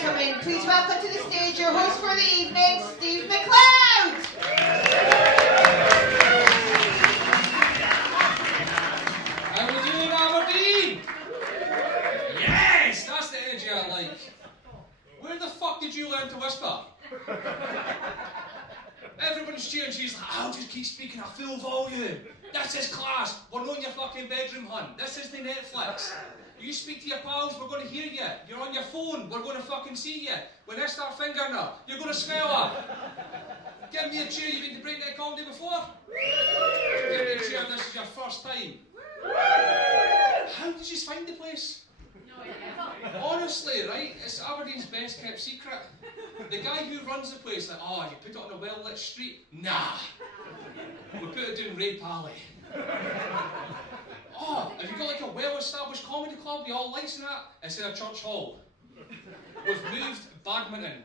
gentlemen, please welcome to the stage your host for the evening, Steve McLeod. How we doing, Aberdeen? Yes, that's the energy I like. Where the fuck did you learn to whisper? Everyone's cheering, she's like, I'll just keep speaking at full volume. This is class. We're not in your fucking bedroom, hun. This isn't Netflix. You speak to your pals, we're going to hear you. You're on your phone, we're going to fucking see you. When I start fingering her, you're going to smell her. Give me a cheer, you've been to Breakneck comedy before? Give me a cheer, this is your first time. How did you find the place? Honestly, right, it's Aberdeen's best kept secret. The guy who runs the place, like, oh, you put it on a well-lit street? Nah. We put it down Rape Alley. Oh, have you got like a well-established comedy club with all lights and that? It's in a church hall. We've moved badminton.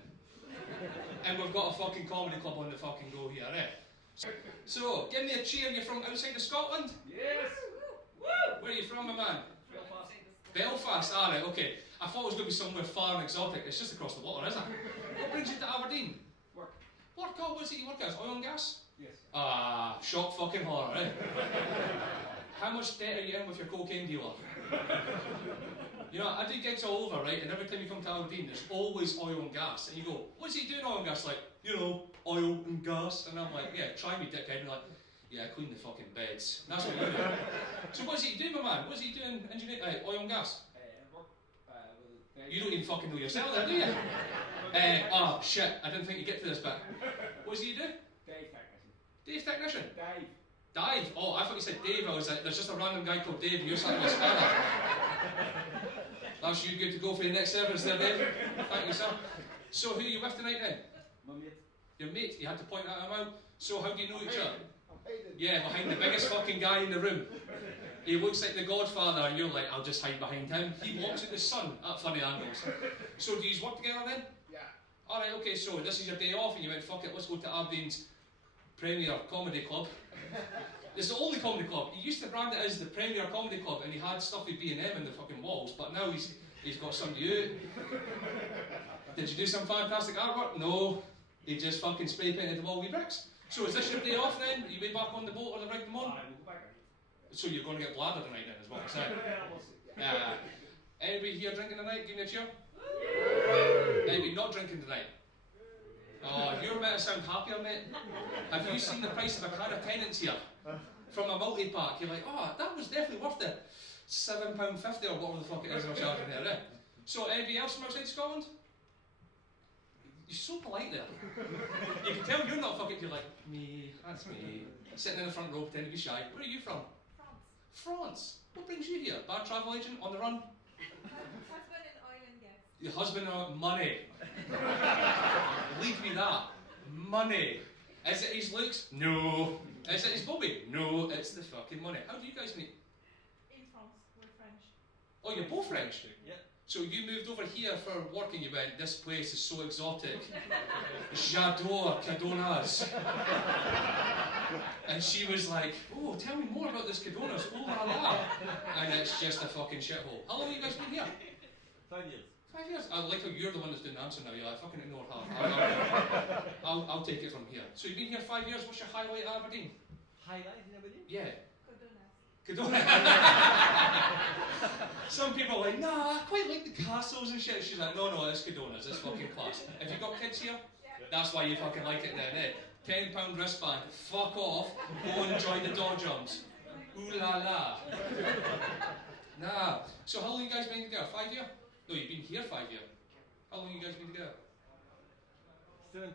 And we've got a fucking comedy club on the fucking go here, eh? So, give me a cheer, you're from outside of Scotland? Yes! Where are you from, my man? Belfast, alright, okay. I thought it was going to be somewhere far and exotic. It's just across the water, isn't it? What brings you to Aberdeen? Work. Work, oh, what is it you work as? Oil and gas? Yes. Ah, shock fucking horror, eh? How much debt are you in with your cocaine dealer? You know, I do gigs all over, right? And every time you come to Aberdeen, there's always oil and gas. And you go, what's he doing oil and gas? Like, you know, oil and gas. And I'm like, yeah, try me, dickhead. And like, yeah, clean the fucking beds. And that's what you do. So what is it you do, my man? What's he doing, engineer? Oil and gas? Work with You don't even fucking know yourself there, do you? Oh, shit, I didn't think you'd get to this bit. What does he do? Dive technician. Dave technician? Dive. Dive? Oh, I thought you said Dave. I was like, there's just a random guy called Dave and you're sat with a speller. That's you good to go for your next service there, Dave. Thank you, sir. So who are you with tonight then? My mate. Your mate? You had to point that out. So how do you know each other? I'm hiding. Yeah, behind the biggest fucking guy in the room. He looks like the Godfather and you're like, I'll just hide behind him. He walks in the sun at funny angles. So do you work together then? Yeah. Alright, okay, so this is your day off and you went, fuck it, let's go to Aberdeen's Premier Comedy Club. It's the only comedy club. He used to brand it as the Premier Comedy Club and he had stuff with B&M in the fucking walls, but now he's got some new. Did you do some fantastic artwork? No. He just fucking spray painted the wall with bricks. So is this your day off then? Are you way back on the boat or the rig them on? We'll go back. So you're going to get bladder tonight then, is what I'm saying. Anybody here drinking tonight? Give me a cheer. Anybody not drinking tonight? Oh, you're meant to sound happier, mate. Have you seen the price of a can of Tennent's here? From a multi-pack, you're like, oh, that was definitely worth it. £7.50 or whatever the fuck it is they're charging there, eh? So, anybody else from outside Scotland? You're so polite there. You can tell you're not fucking, you're like, me, that's me. Sitting in the front row, pretending to be shy. Where are you from? France. What brings you here? Bad travel agent on the run? Husband in oil and gas. Your husband or money? Leave me that. Money. Is it his looks? No. Is it his bobby? No, it's the fucking money. How do you guys meet? In France, we're French. Oh, you're both French? Yeah. So you moved over here for work and you went, this place is so exotic. J'adore cadonas. And she was like, oh, tell me more about this cadonas. Oh la la. And it's just a fucking shithole. How long have you guys been here? 5 years. 5 years. I like how you're the one that's doing the answer now. You're like, fucking ignore her. I'll take it from here. So you've been here 5 years. What's your highlight at Aberdeen? Highlight in Aberdeen? Yeah. Codonas. Some people are like, nah, I quite like the castles and shit. She's like, no, it's Cadonas, it's fucking class. Have you got kids here? Yeah. That's why you fucking like it then, eh? £10 wristband, fuck off, go and enjoy the dodgems. Ooh la la. Nah. So how long you guys been together? 5 years? No, you've been here 5 years. How long you guys been together? 17.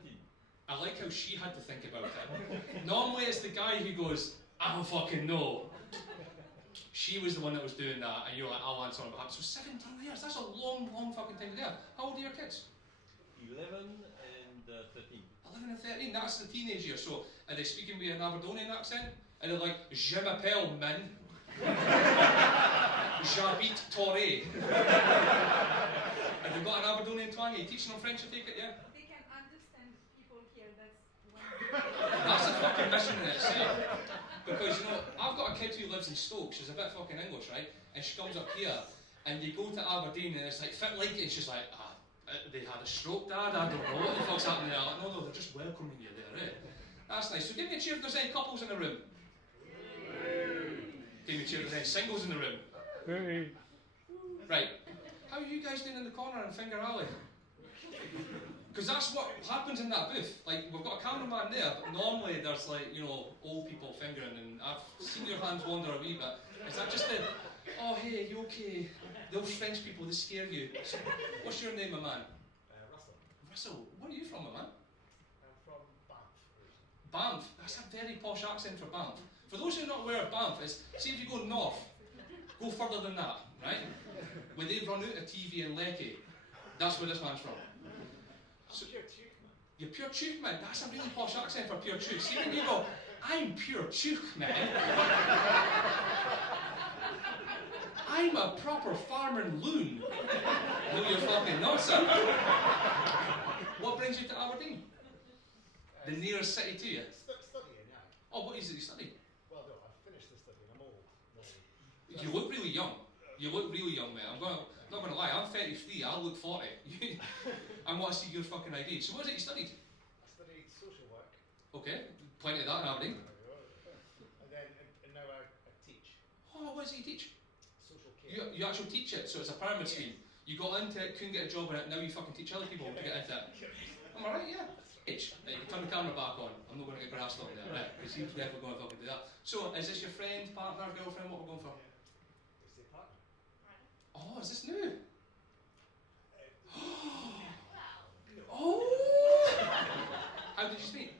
I like how she had to think about it. Normally it's the guy who goes, I don't fucking know. She was the one that was doing that, and you're like, I'll answer on behalf. So 17 years, that's a long fucking time there. How old are your kids? 11 and 13. 11 and 13, that's the teenage years. So are they speaking with an Aberdonian accent? And they're like, Je m'appelle, man. J'habite Torre. Have they got an Aberdonian twang? Are you teaching them French, I take it, yeah? They can understand people here, that's one. That's a fucking mission in itself. Because, you know, I've got a kid who lives in Stoke, she's a bit fucking English, right? And she comes up here, and they go to Aberdeen, and it's like, fit like it, and she's like, They had a stroke, Dad. I don't know what the fuck's happening there. Like, no, they're just welcoming you there, eh? That's nice. So give me a cheer if there's any couples in the room. Give me a cheer if there's any singles in the room. Right. How are you guys doing in the corner in Finger Alley? Because that's what happens in that booth. Like, we've got a cameraman there, but normally there's like, you know, old people fingering, and I've seen your hands wander a wee bit. Is that just the, oh hey, you okay? Those French people, they scare you. So, what's your name, my man? Russell. Russell, where are you from, my man? I'm from Banff. Banff. That's a very posh accent for Banff. For those who are not aware of Banff, is, see if you go north, go further than that, right? When they run out of TV in Lecky, that's where this man's from. So, Pure Tuke, man. you're pure Tuke, man. That's a really posh accent for pure Tuke. See when you go, I'm pure Tuke, man. I'm a proper farming loon. No, you're fucking not, son. What brings you to Aberdeen? The nearest city to you? Studying, yeah. Oh, what is it you study? Well, no, I've finished the study and I'm old. No. You look really young. You look really young, mate. Not gonna lie, I'm 33, I look 40. I want to see your fucking ID. So what is it you studied? I studied social work. Okay, plenty of that in Aberdeen. And then, and now I teach Oh, what does it you teach? social care. You actually teach it, so it's a pyramid scheme. You got into it, couldn't get a job in it, now you fucking teach other people to get into it. Am I right? Yeah. H. Right, you can turn the camera back on. I'm not going to get grassed on there, right? Because he's definitely going to fucking do that. So, is this your friend, partner, girlfriend? What we're going for? It's a partner. Oh, is this new? No. Oh! How did you meet?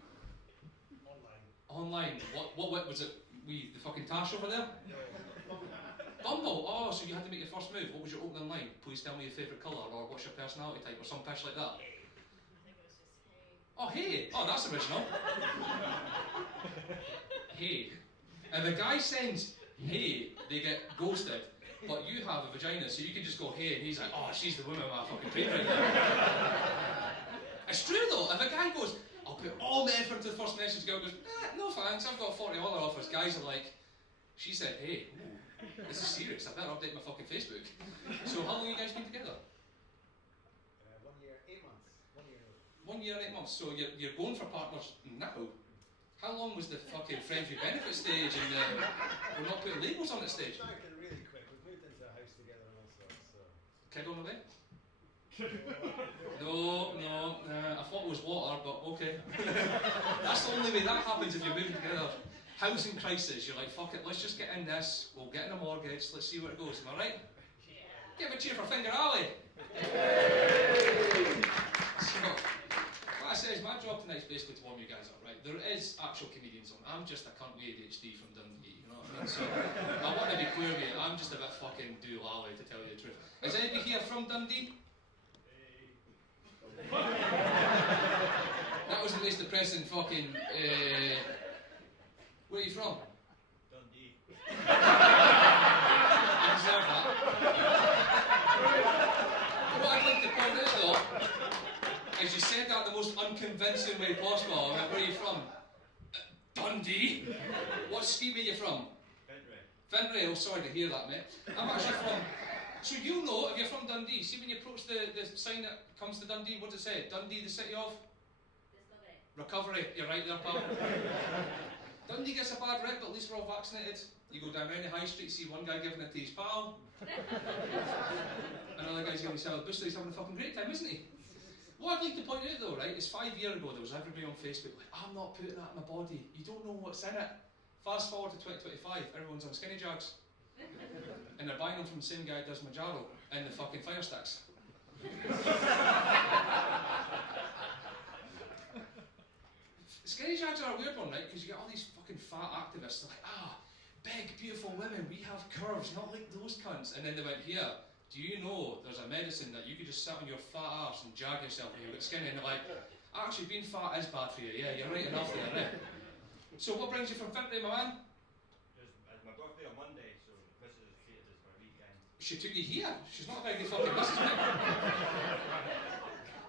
Online. Online. What was it? The fucking Tash over there? No. Bumble. Oh, so you had to make your first move. What was your opening line? Please tell me your favourite colour, or what's your personality type, or some pish like that. I think it was just, hey. Oh, hey. Oh, that's original. Hey. If a guy sends hey, they get ghosted. But you have a vagina, so you can just go hey, and he's like, oh, she's the woman I fucking paid right now. It's true though. If a guy goes, I'll put all the effort into the first message, girl goes, no thanks, I've got 40 other offers. Guys are like, she said hey. Ooh, this is serious. I better update my fucking Facebook. So how long have you guys been together? 1 year, 8 months. 1 year. 1 year and 8 months. So you're going for partners now. How long was the fucking friends with benefit stage and we're not putting labels on the stage? It's started really quick. We've moved into a house together and all sorts. So. Kid on the way? No, I thought it was water, but okay. That's the only way that happens if you're moving together. Housing crisis, you're like, fuck it, let's just get in this, we'll get in a mortgage, let's see where it goes, am I right? Yeah. Give a cheer for Finger Alley! So, what I say is, my job tonight is basically to warm you guys up, right? There is actual comedians on, I'm just a cunt with ADHD from Dundee, you know what I mean? So, I want to be clear with you, I'm just a bit fucking doolally to tell you the truth. Is anybody here from Dundee? That was the most depressing fucking. Where are you from? Dundee. I deserve that. What I'd like to point out though is you said that the most unconvincing way possible. I went, where are you from? Dundee. What scheme are you from? Fenray. Fenray. Oh, sorry to hear that, mate. I'm actually from. So you'll know if you're from Dundee. See when you approach the sign that comes to Dundee, what does it say? Dundee, the city of? Recovery. You're right there, pal. Dundee gets a bad rep, but at least we're all vaccinated. You go down around the high street, see one guy giving it to his pal. Another guy's giving himself a booster, he's having a fucking great time, isn't he? What I'd like to point out though, right, is 5 years ago there was everybody on Facebook like, I'm not putting that in my body. You don't know what's in it. Fast forward to 2025, everyone's on skinny jags. And they're buying them from the same guy that does Manjaro and the fucking fire sticks. Skinny jags are a weird one, right? Because you get all these fucking fat activists, they're like, big, beautiful women, we have curves, not like those cunts. And then they went, here, do you know there's a medicine that you could just sit on your fat arse and jag yourself when you get skinny? And they're like, actually, being fat is bad for you. Yeah, you're right enough there, right? So what brings you from Fenray, my man? It's my birthday on Monday, so the missus treated us for a weekend. She took you here. She's not a very good fucking missus, mate.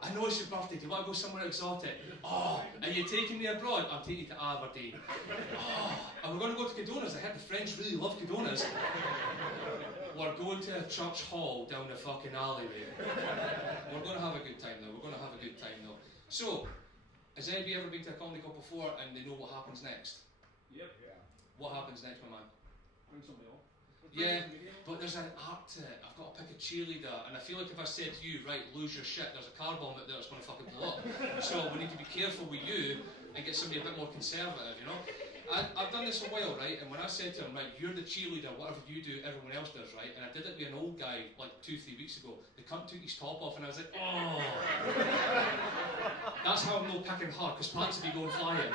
I know it's your birthday. Do you want to go somewhere exotic? Oh, are you taking me abroad? I'm taking you to Aberdeen. Oh, and we're going to go to Cadonas. I heard the French really love Cadonas. We're going to a church hall down the fucking alleyway. We're going to have a good So, has anybody ever been to a comedy club before and they know what happens next? Yep. Yeah. What happens next, my man? Bring somebody on. Yeah, but there's an art to it. I've got to pick a cheerleader, and I feel like if I said to you, right, lose your shit, there's a car bomb out there that's going to fucking blow up. So we need to be careful with you and get somebody a bit more conservative, you know? I've done this a while, right, and when I said to him, right, you're the cheerleader, whatever you do, everyone else does, right, and I did it with an old guy like 2-3 weeks ago, the cunt took his top off and I was like, oh. That's how I'm not picking her, because pants would be going flying.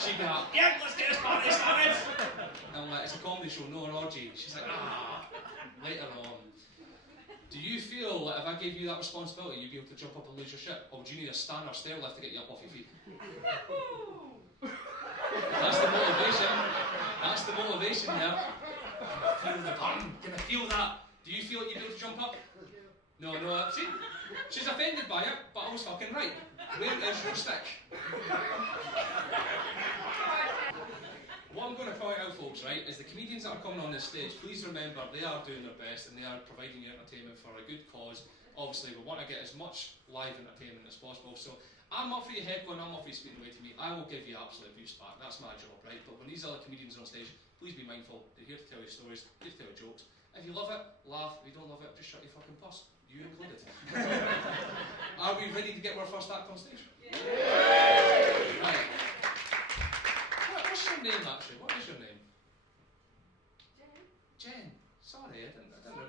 She'd be like, yeah, let's get this party started. And I'm like, it's a comedy show, no an orgy. She's like, ah. Later on. Do you feel that if I gave you that responsibility, you'd be able to jump up and lose your shit? Or would you need a stand or stair lift to get you up off your feet? That's the motivation. That's the motivation there. Feel the bum. Can I feel that? Do you feel like you'd be able to jump up? No, see? She's offended by it, but I was fucking right. Where is your stick? What I'm going to point out, folks, right, is the comedians that are coming on this stage, please remember they are doing their best and they are providing you entertainment for a good cause. Obviously, we want to get as much live entertainment as possible, so I'm up for your heckling, I'm up for you speaking away to me. I will give you absolute abuse back, that's my job, right? But when these other comedians are on stage, please be mindful. They're here to tell you stories, here to tell you jokes. If you love it, laugh. If you don't love it, just shut your fucking puss. You included. Are we ready to get our first act on stage? Yeah. Right. What's your name, actually? What is your name? Jen. Sorry, I didn't know.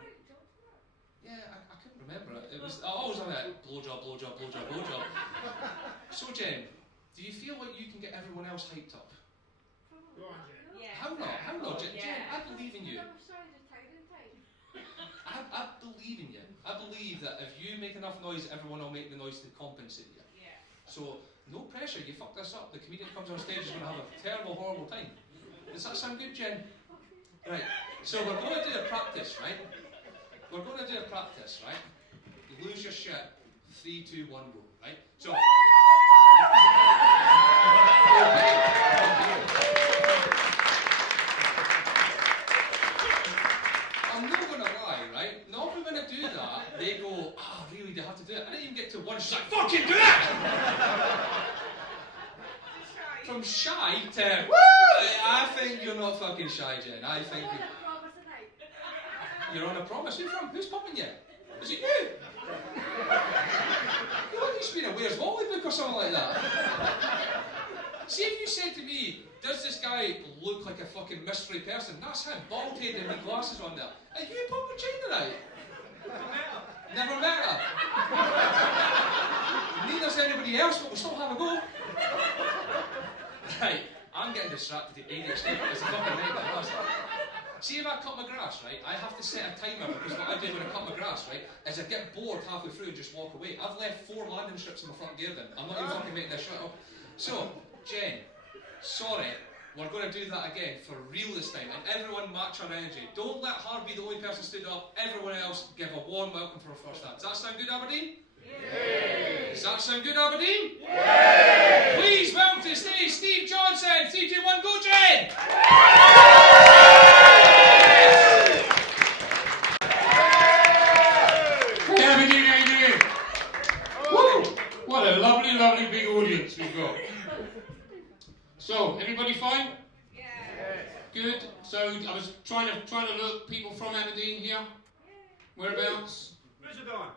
Yeah, I couldn't remember it. It was, I always have that blowjob. So, Jen, do you feel like you can get everyone else hyped up? Go on, Jen. Yeah. How not? Jen, I believe in you. I believe in you. I believe that if you make enough noise, everyone will make the noise to compensate you. Yeah. So, no pressure, you fuck this up. The comedian comes on stage is going to have a terrible, horrible time. Does that sound good, Jen? Right. So we're going to do a practice, right? We're going to do a practice, right? You lose your shit. 3, 2, 1, go. Right? So. I'm not going to lie, right? Normally when I do that, they go, ah, really, they have to do it. I didn't even get to one, she's like, fucking do it! From shy to, woo! I think you're not fucking shy, Jen. I think you're on a promise. Who's from? Who's pumping you? Is it you? You look like you've been a Where's Wally book or something like that. See if you said to me, does this guy look like a fucking mystery person? That's him, bald-headed with glasses on there. Are you pumping Jen tonight? Never met her. Neither's anybody else, but we'll still have a go. Right, I'm getting distracted to ADHD. It's a fucking nightmare, honestly. See if I cut my grass, right, I have to set a timer because what I do when I cut my grass, right, is I get bored halfway through and just walk away. I've left 4 landing strips in my front garden. I'm not even fucking making this shit up. So, Jen, sorry, we're going to do that again for real this time. And everyone match our energy. Don't let her be the only person stood up. Everyone else give a warm welcome for our first act. Does that sound good, Aberdeen? Yeah. Does that sound good, Aberdeen? Yeah. Please welcome to the stage Steve Johnson. 3, 2, 1, go, Jen! Hey, Aberdeen, how you doing? Woo! What a lovely, lovely big audience we've got. So, everybody fine? Yeah. Good. So, I was trying to look people from Aberdeen here. Whereabouts? Richardon.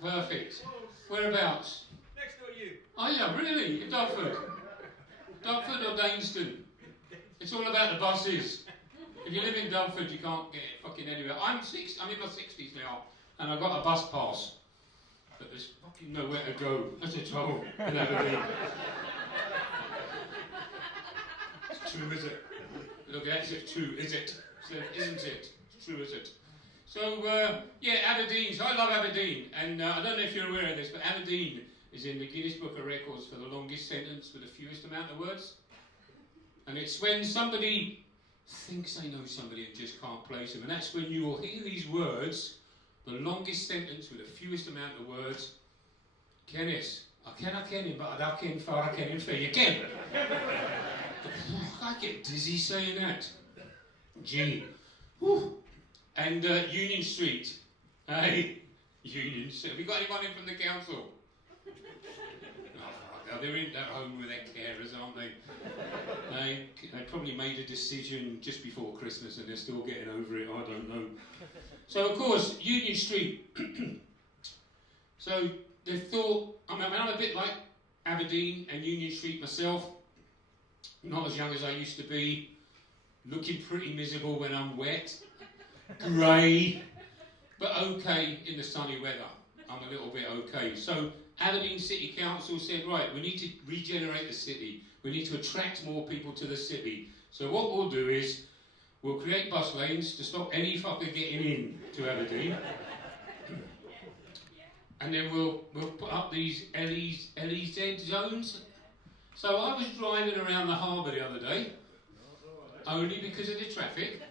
Perfect. Whereabouts? Next door you. Oh yeah, really? In Dartford? Dartford or Dainston? It's all about the buses. If you live in Dartford, you can't get fucking anywhere. I'm in my 60s now, and I've got a bus pass. But there's fucking nowhere to go at all in Aberdeen. It's true, is it? Look, that's it, true, is it? So, isn't it? It's true, is it? So, yeah, Aberdeen. So I love Aberdeen. And I don't know if you're aware of this, but Aberdeen is in the Guinness Book of Records for the longest sentence with the fewest amount of words. And it's when somebody thinks they know somebody and just can't place them. And that's when you will hear these words, the longest sentence with the fewest amount of words. Kenneth, I ken him, but I ken for I ken him for you ken. I get dizzy saying that. Gee. Whew. And Union Street. Hey, Union Street. Have you got anyone in from the council? Oh, they're at home with their carers, aren't they? They probably made a decision just before Christmas and they're still getting over it, I don't know. So of course, Union Street. So they thought, I'm a bit like Aberdeen and Union Street myself. Not as young as I used to be. Looking pretty miserable when I'm wet. Grey. But okay in the sunny weather. I'm a little bit okay. So Aberdeen City Council said, right, we need to regenerate the city. We need to attract more people to the city. So what we'll do is, we'll create bus lanes to stop any fucker getting in to Aberdeen. And then we'll put up these LEZ zones. So I was driving around the harbour the other day, only because of the traffic.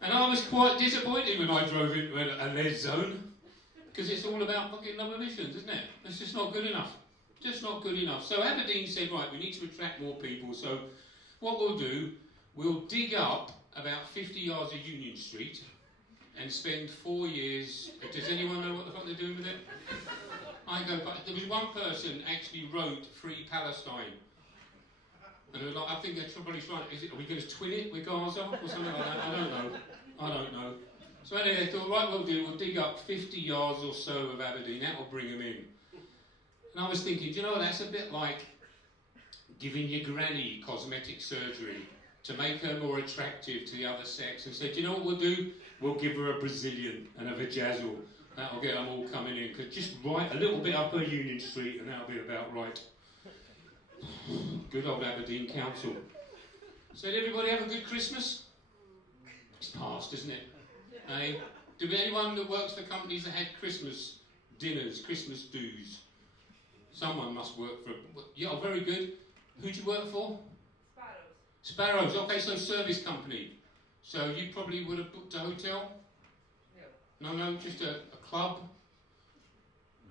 And I was quite disappointed when I drove into a lead zone, because it's all about fucking low emissions, isn't it? It's just not good enough. Just not good enough. So Aberdeen said, right, we need to attract more people. So what we'll do, we'll dig up about 50 yards of Union Street and spend 4 years. Does anyone know what the fuck they're doing with it? I go, but there was one person actually wrote Free Palestine. And they were like, I think they're probably trying, are we going to twin it with Gaza or something like that? I don't know. So anyway, they thought, right, we'll dig up 50 yards or so of Aberdeen, that'll bring them in. And I was thinking, do you know, that's a bit like giving your granny cosmetic surgery to make her more attractive to the other sex, and said, do you know what we'll do? We'll give her a Brazilian and a vajazzle. That'll get them all coming in. Cause just right a little bit up her Union Street and that'll be about right. Good old Aberdeen Council. So did everybody have a good Christmas? It's past, isn't it? Hey, do anyone that works for companies that had Christmas dinners, Christmas do's? Someone must work for... Yeah, oh, very good. Who'd you work for? Sparrows. Okay, so service company. So you probably would have booked a hotel? No, just a club?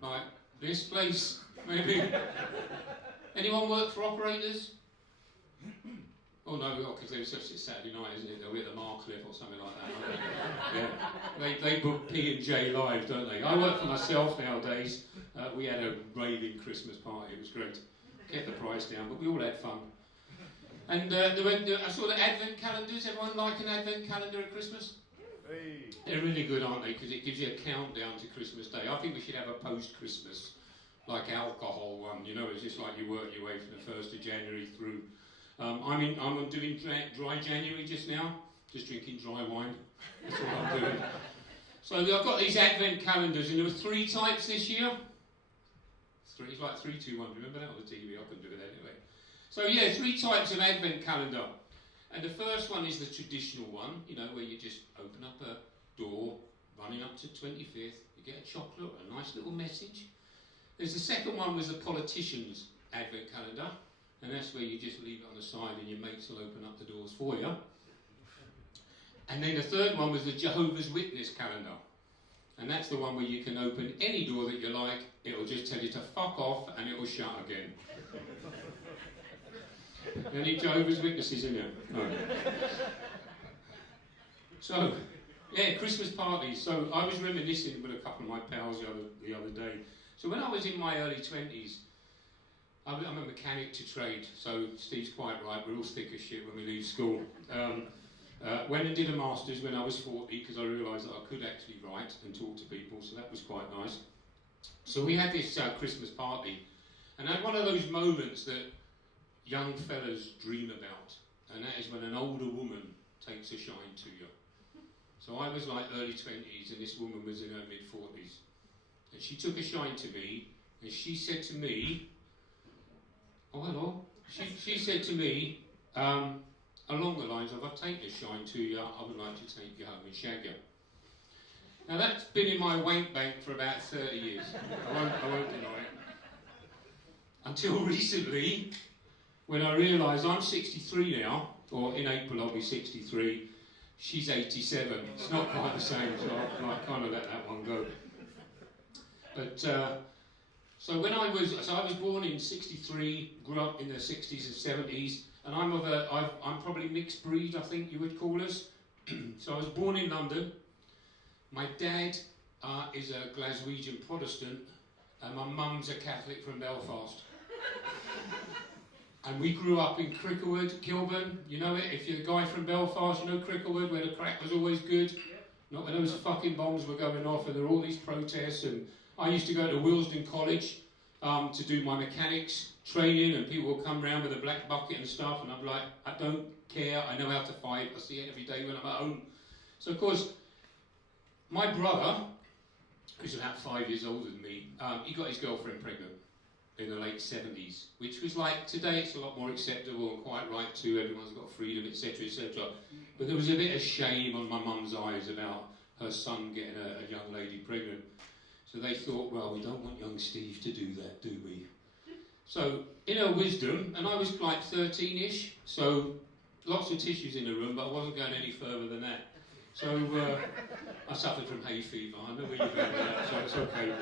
Like this place, maybe? Anyone work for operators? Oh no, because they were such a Saturday night, isn't it? They'll be at the Marcliffe or something like that. Yeah. They book P&J Live, don't they? I work for myself nowadays. We had a raving Christmas party, it was great. Kept the price down, but we all had fun. And I saw the Advent calendars. Everyone like an Advent calendar at Christmas? Hey. They're really good, aren't they? Because it gives you a countdown to Christmas Day. I think we should have a post-Christmas, like alcohol one. You know, it's just like you work your way from the 1st of January through. I'm doing dry January just now, just drinking dry wine. That's what I'm doing. So I've got these Advent calendars, and there were 3 types this year. It's like 3, 2, 1. Remember that on the TV? I couldn't do it anyway. So yeah, 3 types of Advent calendar. And the first one is the traditional one, you know, where you just open up a door, running up to 25th, you get a chocolate, a nice little message. There's the second one was the politician's Advent calendar, and that's where you just leave it on the side and your mates will open up the doors for you. And then the third one was the Jehovah's Witness calendar. And that's the one where you can open any door that you like, it'll just tell you to fuck off and it'll shut again. Any Jehovah's Witnesses in there? No. So, yeah, Christmas parties. So I was reminiscing with a couple of my pals the other day. So when I was in my early 20s, I'm a mechanic to trade, so Steve's quite right, we're all thick as shit when we leave school. Went and did a master's when I was 40 because I realised that I could actually write and talk to people, so that was quite nice. So we had this Christmas party, and I had one of those moments that young fellas dream about, and that is when an older woman takes a shine to you. So I was like early 20s, and this woman was in her mid-40s, and she took a shine to me, and she said to me, oh hello, she said to me, along the lines of, I've taken a shine to you, I would like to take you home and shag you. Now that's been in my wank bank for about 30 years, I won't deny it. Until recently, when I realised I'm 63 now, or in April I'll be 63, she's 87. It's not quite the same, so I kind of let that one go. But so I was born in 63, grew up in the 60s and 70s, and I'm probably mixed breed, I think you would call us. So I was born in London. My dad is a Glaswegian Protestant, and my mum's a Catholic from Belfast. And we grew up in Cricklewood, Kilburn, you know it? If you're a guy from Belfast, you know Cricklewood, where the crack was always good? Not when those fucking bombs were going off and there were all these protests. And I used to go to Willesden College to do my mechanics training, and people would come round with a black bucket and stuff, and I'm like, I don't care, I know how to fight, I see it every day when I'm at home. So of course, my brother, who's about 5 years older than me, he got his girlfriend pregnant in the late 70s, which was like, today it's a lot more acceptable and quite right too, everyone's got freedom, etc, etc. But there was a bit of shame on my mum's eyes about her son getting a young lady pregnant. So they thought, well, we don't want young Steve to do that, do we? So, in her wisdom, and I was like 13-ish, so lots of tissues in the room, but I wasn't going any further than that. So, I suffered from hay fever, I know where you're going with that, so it's okay.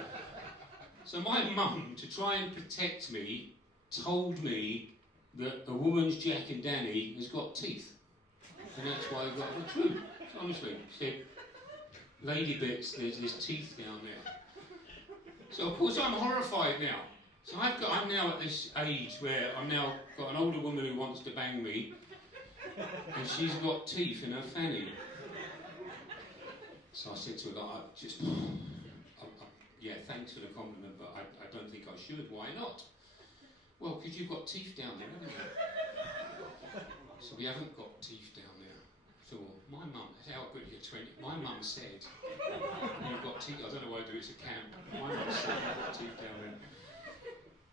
So my mum, to try and protect me, told me that a woman's Jack and Danny has got teeth. And that's why they got the truth, honestly. She said, lady bits, there's teeth down there. So of course I'm horrified now. So I'm now at this age where I'm now got an older woman who wants to bang me, and she's got teeth in her fanny. So I said to her, yeah, thanks for the compliment, but I don't think I should. Why not? Well, because you've got teeth down there, haven't you? So we haven't got teeth down there. So my mum, that's how good you're 20. My mum said, you've got teeth. I don't know why I do it, it's a camp. My mum said, you've got teeth down there.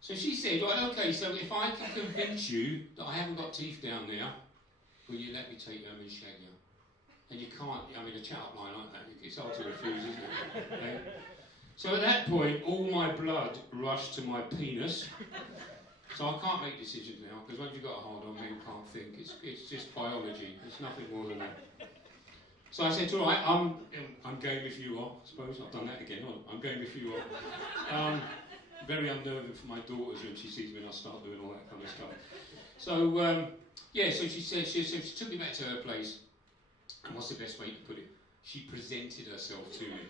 So she said, right, okay, so if I can convince you that I haven't got teeth down there, will you let me take you home and shag you? And you can't, I mean, a chat up line like that, it's hard to refuse, isn't it? Okay? So at that point, all my blood rushed to my penis. So I can't make decisions now, because once you've got a hard on, you can't think. It's just biology, it's nothing more than that. So I said to her, right, I'm game if you are, I suppose. I've done that again, I'm game if you are. Very unnerving for my daughters when she sees me and I start doing all that kind of stuff. So, yeah, so she said, she took me back to her place, and what's the best way to put it? She presented herself to me.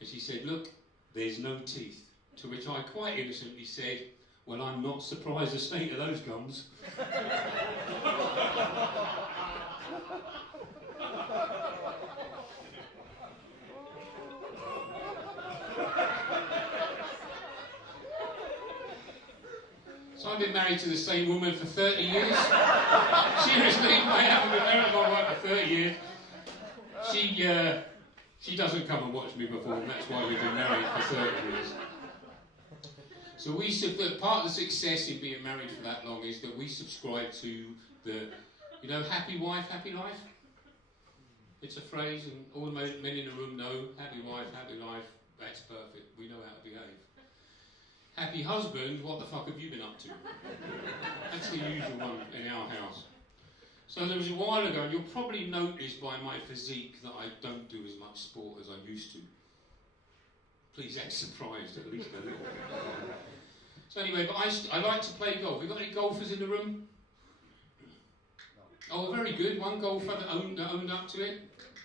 And she said, look, there's no teeth. To which I quite innocently said, well, I'm not surprised the state of those gums. So I've been married to the same woman for 30 years. Seriously, I haven't been married to my wife for 30 years. She doesn't come and watch me perform, that's why we've been married for 30 years. So part of the success in being married for that long is that we subscribe to the, you know, happy wife, happy life? It's a phrase, and all the men in the room know, happy wife, happy life, that's perfect, we know how to behave. Happy husband, what the fuck have you been up to? That's the usual one in our house. So there was a while ago, and you'll probably notice by my physique that I don't do as much sport as I used to. Please act surprised at least a little bit. So anyway, but I like to play golf. Have we got any golfers in the room? No. Oh, very good. One golfer that owned up to it.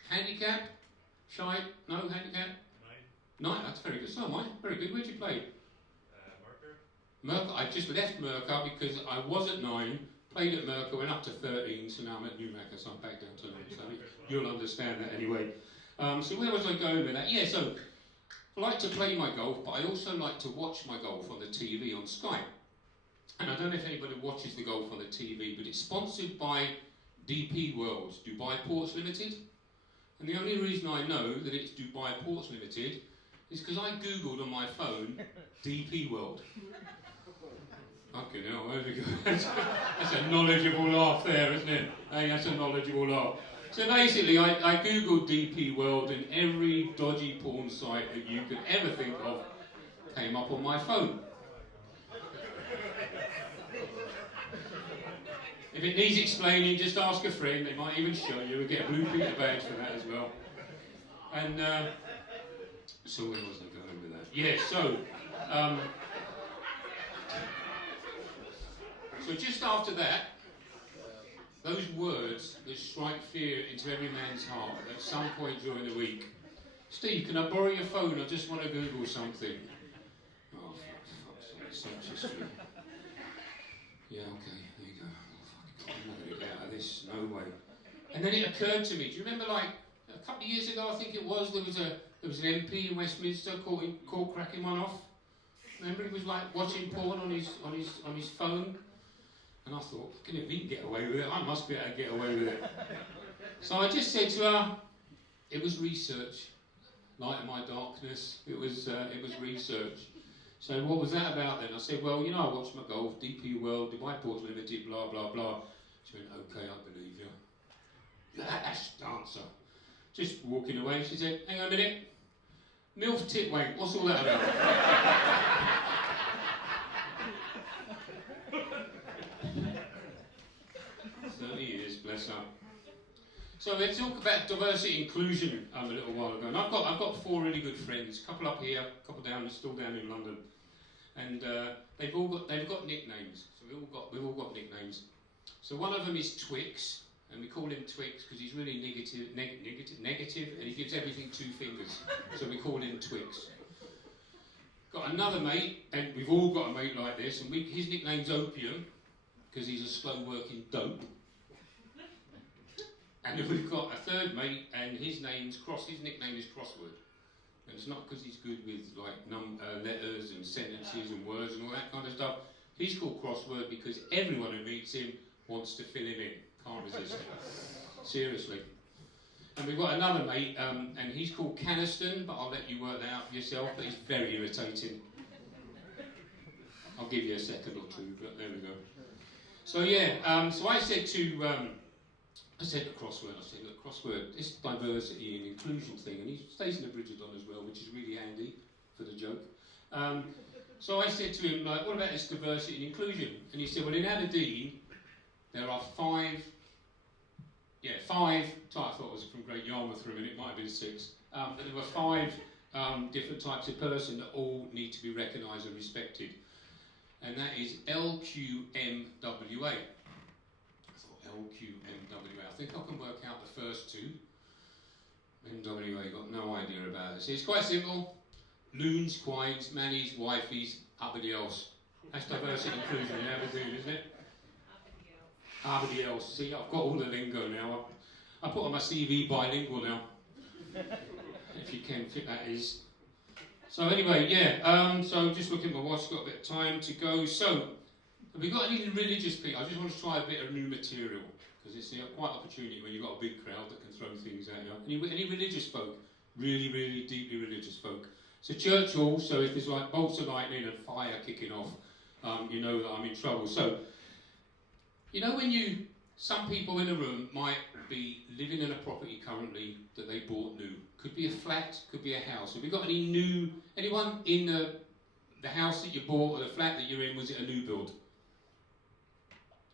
Handicap? Shy? No handicap? 9. 9, that's very good. So am I. Very good. Where'd you play? Merker. I just left Merker because I was at 9, played at Merker, went up to 13, so now I'm at Newmarket, so I'm back down to 9. So you'll understand that anyway. So where was I going with that? Yeah, so I like to play my golf, but I also like to watch my golf on the TV on Sky. And I don't know if anybody watches the golf on the TV, but it's sponsored by DP World, Dubai Ports Limited. And the only reason I know that it's Dubai Ports Limited is because I googled on my phone DP World. Fucking hell, there we go. That's a knowledgeable laugh there, isn't it? Hey, that's a knowledgeable laugh. So basically, I googled DP World, and every dodgy porn site that you could ever think of came up on my phone. If it needs explaining, just ask a friend, they might even show you, and get a blue Peter badge for that as well. And, so where was I going with that? Yeah, so just after that, those words that strike fear into every man's heart at some point during the week, Steve, can I borrow your phone? I just want to Google something. Oh, for fuck's sake, search history. Yeah, okay, there you go. Oh, fuck, I'm not going to get out of this, no way. And then it occurred to me, do you remember like a couple of years ago, I think it was, there was an MP in Westminster caught cracking one off. Remember, he was like watching porn on his phone. And I thought, if he can get away with it, I must be able to get away with it. So I just said to her, it was research. Light of my darkness, it was research. So what was that about then? I said, well, you know, I watched my golf, DP World, Dubai Ports Limited, blah, blah, blah. She went, okay, I believe you. That's the answer. Just walking away, she said, hang on a minute. MILF tit wank, what's all that about? 30 years, bless her. So let's talk about diversity inclusion a little while ago. And I've got 4 really good friends, a couple up here, a couple down, still down in London, and they've got nicknames. So we've all got nicknames. So one of them is Twix, and we call him Twix because he's really negative, and he gives everything 2 fingers. So we call him Twix. Got another mate, and we've all got a mate like this, and his nickname's Opium because he's a slow-working dope. And then we've got a third mate, and his nickname is Crossword. And it's not because he's good with like letters and sentences and words and all that kind of stuff. He's called Crossword because everyone who meets him wants to fill him in. Can't resist him. Seriously. And we've got another mate, and he's called Caniston, but I'll let you work that out for yourself, but he's very irritating. I'll give you a second or two, but there we go. So yeah, so I said to Crossword, look, Crossword, this diversity and inclusion thing, and he stays in the Bridgerton as well, which is really handy for the joke. So I said to him, like, what about this diversity and inclusion? And he said, well, in Aberdeen, there are 5, I thought it was from Great Yarmouth for a minute, it might have been 6, but there were 5 different types of person that all need to be recognised and respected. And that is LQMWA. LQMWA. I think I can work out the first 2. MWA, got no idea about it. See, it's quite simple. Loons, quines, mannies, wifies, everybody else. That's diversity and inclusion in Aberdeen, isn't it? Everybody else. See, I've got all the lingo now. I put on my CV bilingual now. If you can fit that is. So anyway, yeah, so just looking at my watch, got a bit of time to go. So, have we got any religious people? I just want to try a bit of new material, because it's quite an opportunity when you've got a big crowd that can throw things at you. Any religious folk? Really, really deeply religious folk. So church hall, so if there's like bolts of lightning and fire kicking off, you know that I'm in trouble. So, you know when some people in a room might be living in a property currently that they bought new. Could be a flat, could be a house. Have you got anyone in the house that you bought or the flat that you're in, was it a new build?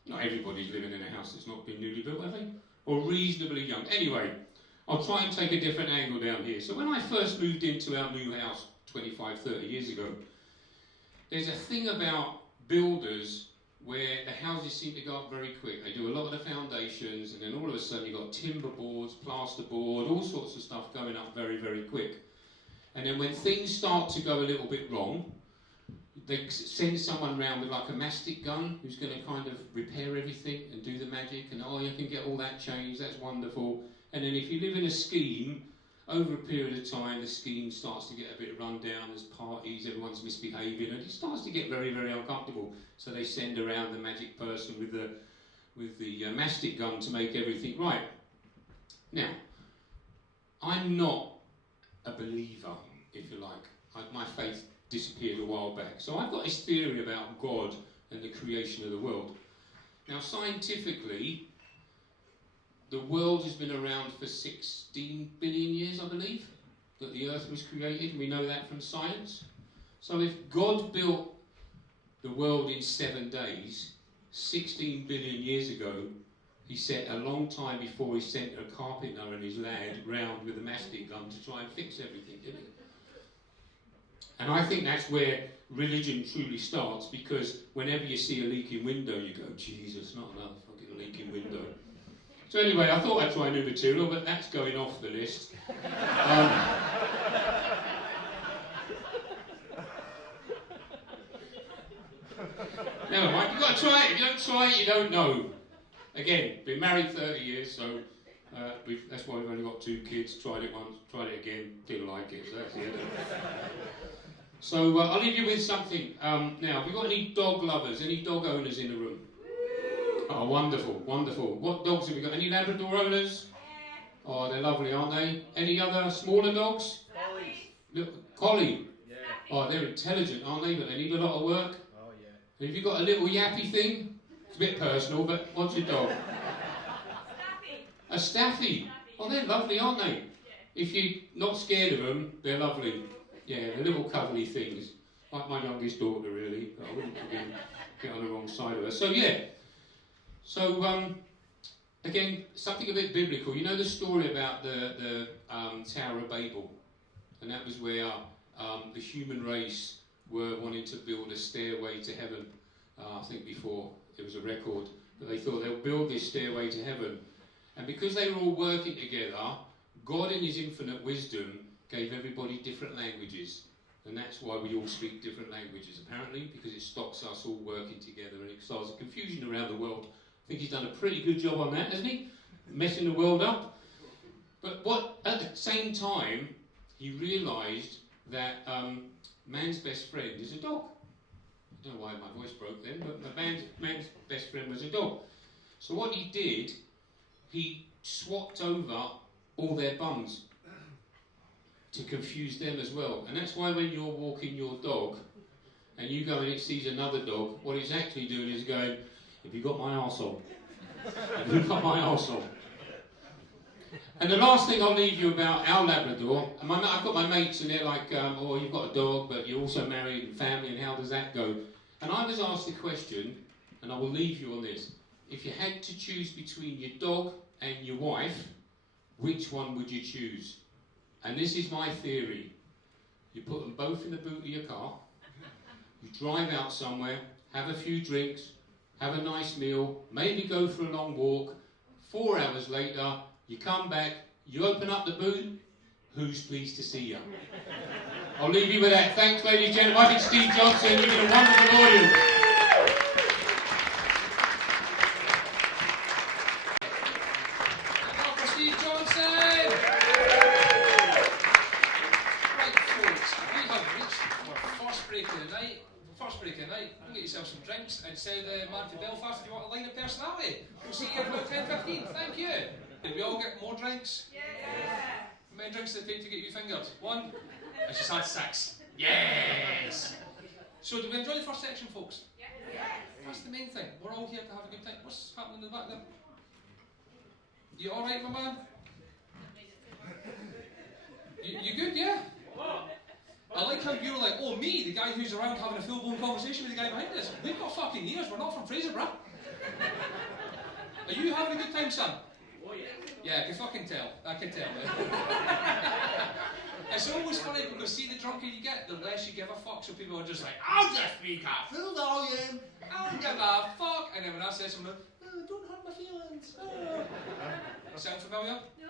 Not everybody's living in a house that's not been newly built, have they? Or reasonably young. Anyway, I'll try and take a different angle down here. So when I first moved into our new house 25, 30 years ago, there's a thing about builders where the houses seem to go up very quick. They do a lot of the foundations, and then all of a sudden you've got timber boards, plasterboard, all sorts of stuff going up very, very quick. And then when things start to go a little bit wrong, they send someone round with like a mastic gun who's going to kind of repair everything and do the magic, and oh, you can get all that changed, that's wonderful. And then if you live in a scheme, over a period of time, the scheme starts to get a bit run down, there's parties, everyone's misbehaving, and it starts to get very, very uncomfortable. So they send around the magic person with the mastic gun to make everything right. Now, I'm not a believer, if you like. My faith disappeared a while back. So I've got this theory about God and the creation of the world. Now, scientifically, the world has been around for 16 billion years, I believe, that the Earth was created. We know that from science. So if God built the world in 7 days, 16 billion years ago, he said a long time before he sent a carpenter and his lad round with a mastic gun to try and fix everything, didn't he? And I think that's where religion truly starts, because whenever you see a leaking window, you go, Jesus, not another fucking leaking window. So anyway, I thought I'd try new material, but that's going off the list. Never mind, you've got to try it. If you don't try it, you don't know. Again, been married 30 years, so that's why we've only got 2 kids. Tried it once, tried it again, didn't like it, so that's the end of it. So I'll leave you with something. Now, have we got any dog lovers, any dog owners in the room? Oh, wonderful, wonderful. What dogs have we got? Any Labrador owners? Oh, they're lovely, aren't they? Any other smaller dogs? Collie? Yeah. Oh, they're intelligent, aren't they? But they need a lot of work. Oh, yeah. And have you got a little yappy thing? It's a bit personal, but what's your dog? A staffy. Oh, they're lovely, aren't they? If you're not scared of them, they're lovely. Yeah, they're little cuddly things. Like my youngest daughter, really. I wouldn't get on the wrong side of her. So, yeah. So, again, something a bit biblical. You know the story about the Tower of Babel? And that was where the human race were wanting to build a stairway to heaven. I think before it was a record. But they thought they'll build this stairway to heaven. And because they were all working together, God in his infinite wisdom gave everybody different languages. And that's why we all speak different languages, apparently, because it stops us all working together and it starts a confusion around the world. I think he's done a pretty good job on that, hasn't he? Messing the world up. But at the same time, he realised that man's best friend is a dog. I don't know why my voice broke then, but man's best friend was a dog. So what he did, he swapped over all their bums to confuse them as well. And that's why when you're walking your dog and you go and it sees another dog, what it's actually doing is going, have you got my arsehole? Have you got my arsehole? And the last thing I'll leave you about our Labrador, and I've got my mates and they're like, oh, you've got a dog, but you're also married and family, and how does that go? And I was asked the question, and I will leave you on this. If you had to choose between your dog and your wife, which one would you choose? And this is my theory. You put them both in the boot of your car, you drive out somewhere, have a few drinks, have a nice meal, maybe go for a long walk. 4 hours later, you come back, you open up the boot, who's pleased to see you? I'll leave you with that. Thanks, ladies and gentlemen. I've been Steve Johnson. You've been a wonderful audience. Welcome, Steve Johnson! Right, folks, we have reached our first break of the night. First break of the night, go get yourself some drinks and say the man for Belfast if you want a line of personality. We'll see you in about 10:15. Thank you. Did we all get more drinks? Yeah. How many drinks did it take to get you fingered? 1? I just had 6. Yes! So did we enjoy the first section, folks? Yeah. That's the main thing. We're all here to have a good time. What's happening in the back there? You alright, my man? You good, yeah? I like how you're like, oh, me, the guy who's around having a full-blown conversation with the guy behind us. We've got fucking ears, we're not from Fraser, bruh. Are you having a good time, son? Oh, yeah. Yeah, I can fucking tell. I can tell. It's always funny because see, the drunker you get, the less you give a fuck. So people are just like, I'll just speak at full volume. I don't give a fuck. And then when I say something, oh, don't hurt my feelings. Oh. Sound familiar? No.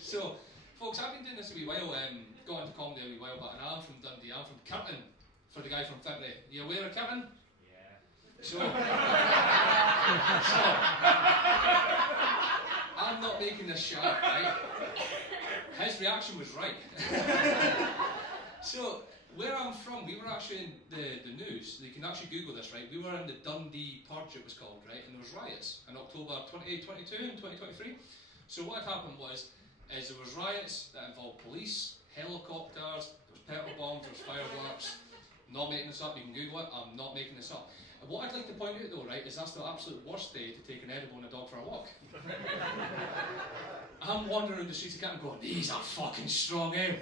So, folks, I've been doing this a wee while, got into comedy a wee while, but I'm from Dundee, I'm from Curtin, for the guy from Fibry. You aware of Curtin? Yeah. So, I'm not making this shit up, right? His reaction was right. So, where I'm from, we were actually in the news. You can actually Google this, right? We were in the Dundee Purge, it was called, right? And there was riots in October 2022 and 2023. So what had happened was, there was riots that involved police, helicopters, there was petrol bombs, there was fireworks. Not making this up, you can Google it, I'm not making this up. And what I'd like to point out though, right, is that's the absolute worst day to take an edible and a dog for a walk. I'm wandering around the streets of Canton going, these are fucking strong, eh?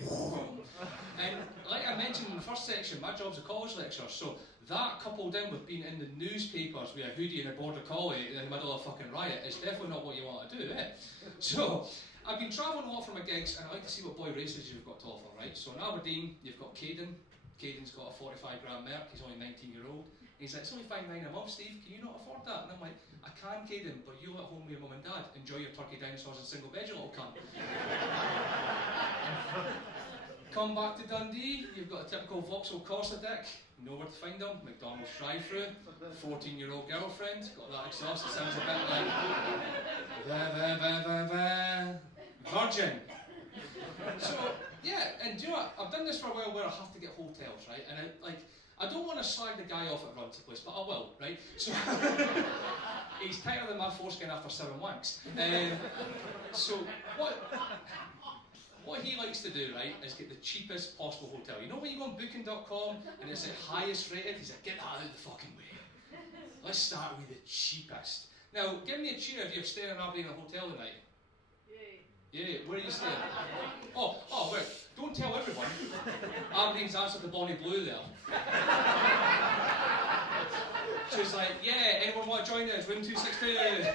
And like I mentioned in the first section, my job's a college lecturer, so that coupled in with being in the newspapers with a hoodie and a border collie in the middle of a fucking riot is definitely not what you want to do, eh? So, I've been travelling a lot for my gigs and I like to see what boy races you've got to offer, right? So in Aberdeen, you've got Caden. Caden's got a 45 gram Merc, he's only 19-year-old. He's like, it's only £5.99 a month, Steve, can you not afford that? And I'm like, I can, Caden, but you at home with your mum and dad. Enjoy your turkey dinosaurs and single bed, you little cunt. Come back to Dundee, you've got a typical Vauxhall Corsa deck. You know where to find them, McDonald's drive-through. 14-year-old girlfriend, got that exhaust, it sounds a bit like virgin. So, yeah, and do you know what? I've done this for a while where I have to get hotels, right? And I don't want to slag the guy off at Runty Place, but I will, right? So, he's tighter than my foreskin after 7 wanks. So, what he likes to do, right, is get the cheapest possible hotel. You know when you go on booking.com and it's like highest rated? He's like, get that out of the fucking way. Let's start with the cheapest. Now, give me a cheer if you're staying in Aberdeen in a hotel tonight. Yeah, where are you staying? Oh, wait, don't tell everyone. Aberdeen's answered the Bonnie Blue there. She's like, yeah, anyone want to join us? Room 262.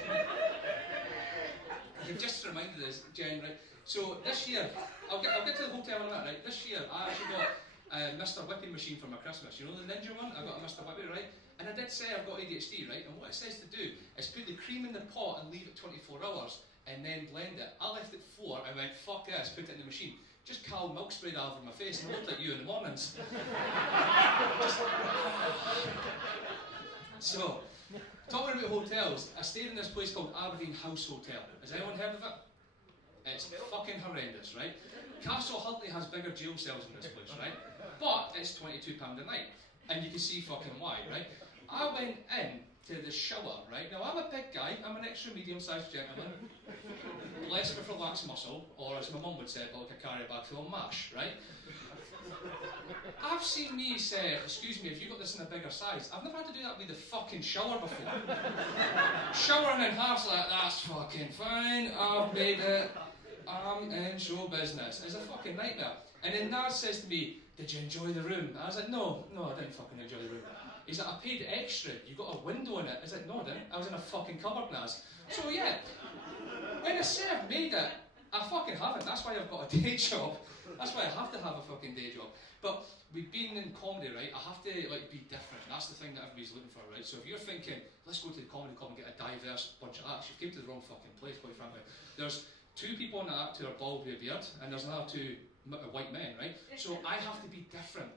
You've just reminded us, Jen, right? So this year, I'll get to the hotel in a minute, right? This year, I actually got a Mr. Whippy machine for my Christmas. You know the Ninja one? I got a Mr. Whippy, right? And I did say I've got ADHD, right? And what it says to do is put the cream in the pot and leave it 24 hours. And then blend it. I left it 4 and went, fuck this, put it in the machine. Just cow milk sprayed all over my face and I looked like you in the mornings. So, talking about hotels, I stayed in this place called Aberdeen House Hotel. Has anyone heard of it? It's fucking horrendous, right? Castle Huntley has bigger jail cells in this place, right? But it's £22 a night. And you can see fucking why, right? I went in to the shower, right? Now I'm a big guy, I'm an extra medium-sized gentleman, blessed with relaxed muscle, or as my mum would say, like a carrier bag full of mash, right? I've seen me say, excuse me, have you got this in a bigger size? I've never had to do that with the fucking shower before. Showering in half's like, that's fucking fine, I've made it, I'm in show business. It's a fucking nightmare. And then Naz says to me, did you enjoy the room? I was like, no, I didn't fucking enjoy the room. He's like, I paid extra, you got a window in it. I was like, no I didn't, I was in a fucking cupboard, Naz. So yeah, when I say I've made it, I fucking haven't. That's why I've got a day job. That's why I have to have a fucking day job. But with being in comedy, right, I have to like be different. That's the thing that everybody's looking for, right? So if you're thinking, let's go to the comedy club and get a diverse bunch of acts, you've came to the wrong fucking place, quite frankly. There's 2 people in the act who are bald with a beard, and there's another 2 white men, right? So I have to be different.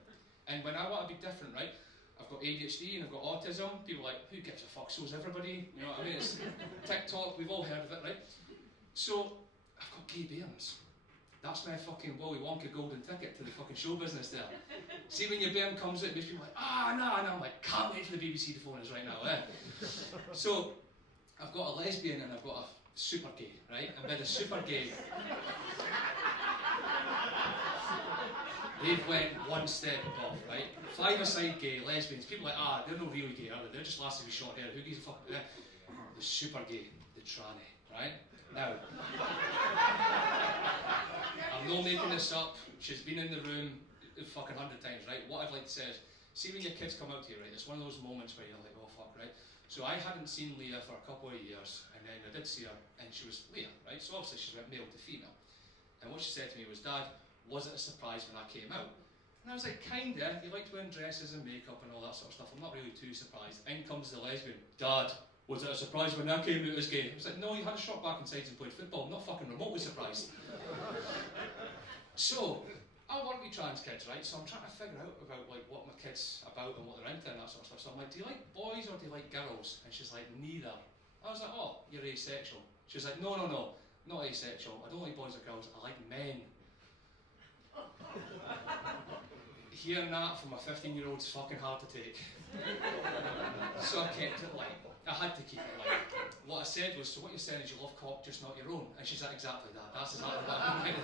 And when I want to be different, right, I've got ADHD and I've got autism. People are like, who gives a fuck? So's everybody. You know what I mean? It's TikTok, we've all heard of it, right? So, I've got gay bairns. That's my fucking Willy Wonka golden ticket to the fucking show business there. See when your bairn comes out, it makes people like, no, and I'm like, can't wait for the BBC to phone us right now, So, I've got a lesbian and I've got a super gay, right? And by the super gay, they've went one step above, right? 5-a-side gay, lesbians, people are like, they're not really gay, are they? They're just lasses with short hair, who gives a fuck about that? The super gay, the tranny, right? Now, I'm not making this up, she's been in the room fucking 100 times, right? What I'd like to say is, see when your kids come out here, right? It's one of those moments where you're like, oh fuck, right? So I hadn't seen Leah for a couple of years, and then I did see her, and she was Leah, right? So obviously she went male to female. And what she said to me was, Dad, was it a surprise when I came out? And I was like, kinda, you liked wearing dresses and makeup and all that sort of stuff, I'm not really too surprised. In comes the lesbian, Dad, was it a surprise when I came out as gay? I was like, no, you had a shot back inside and played football, I'm not fucking remotely surprised. So, I work with trans kids, right? So I'm trying to figure out about like what my kids about and what they're into and that sort of stuff. So I'm like, do you like boys or do you like girls? And she's like, neither. I was like, oh, you're asexual. She was like, no, not asexual. I don't like boys or girls, I like men. Hearing that from a 15-year-old's fucking hard to take. So I kept it light. I had to keep it light. What I said was, so what you're saying is you love cock, just not your own. And she's like, exactly that. That's exactly what I meant.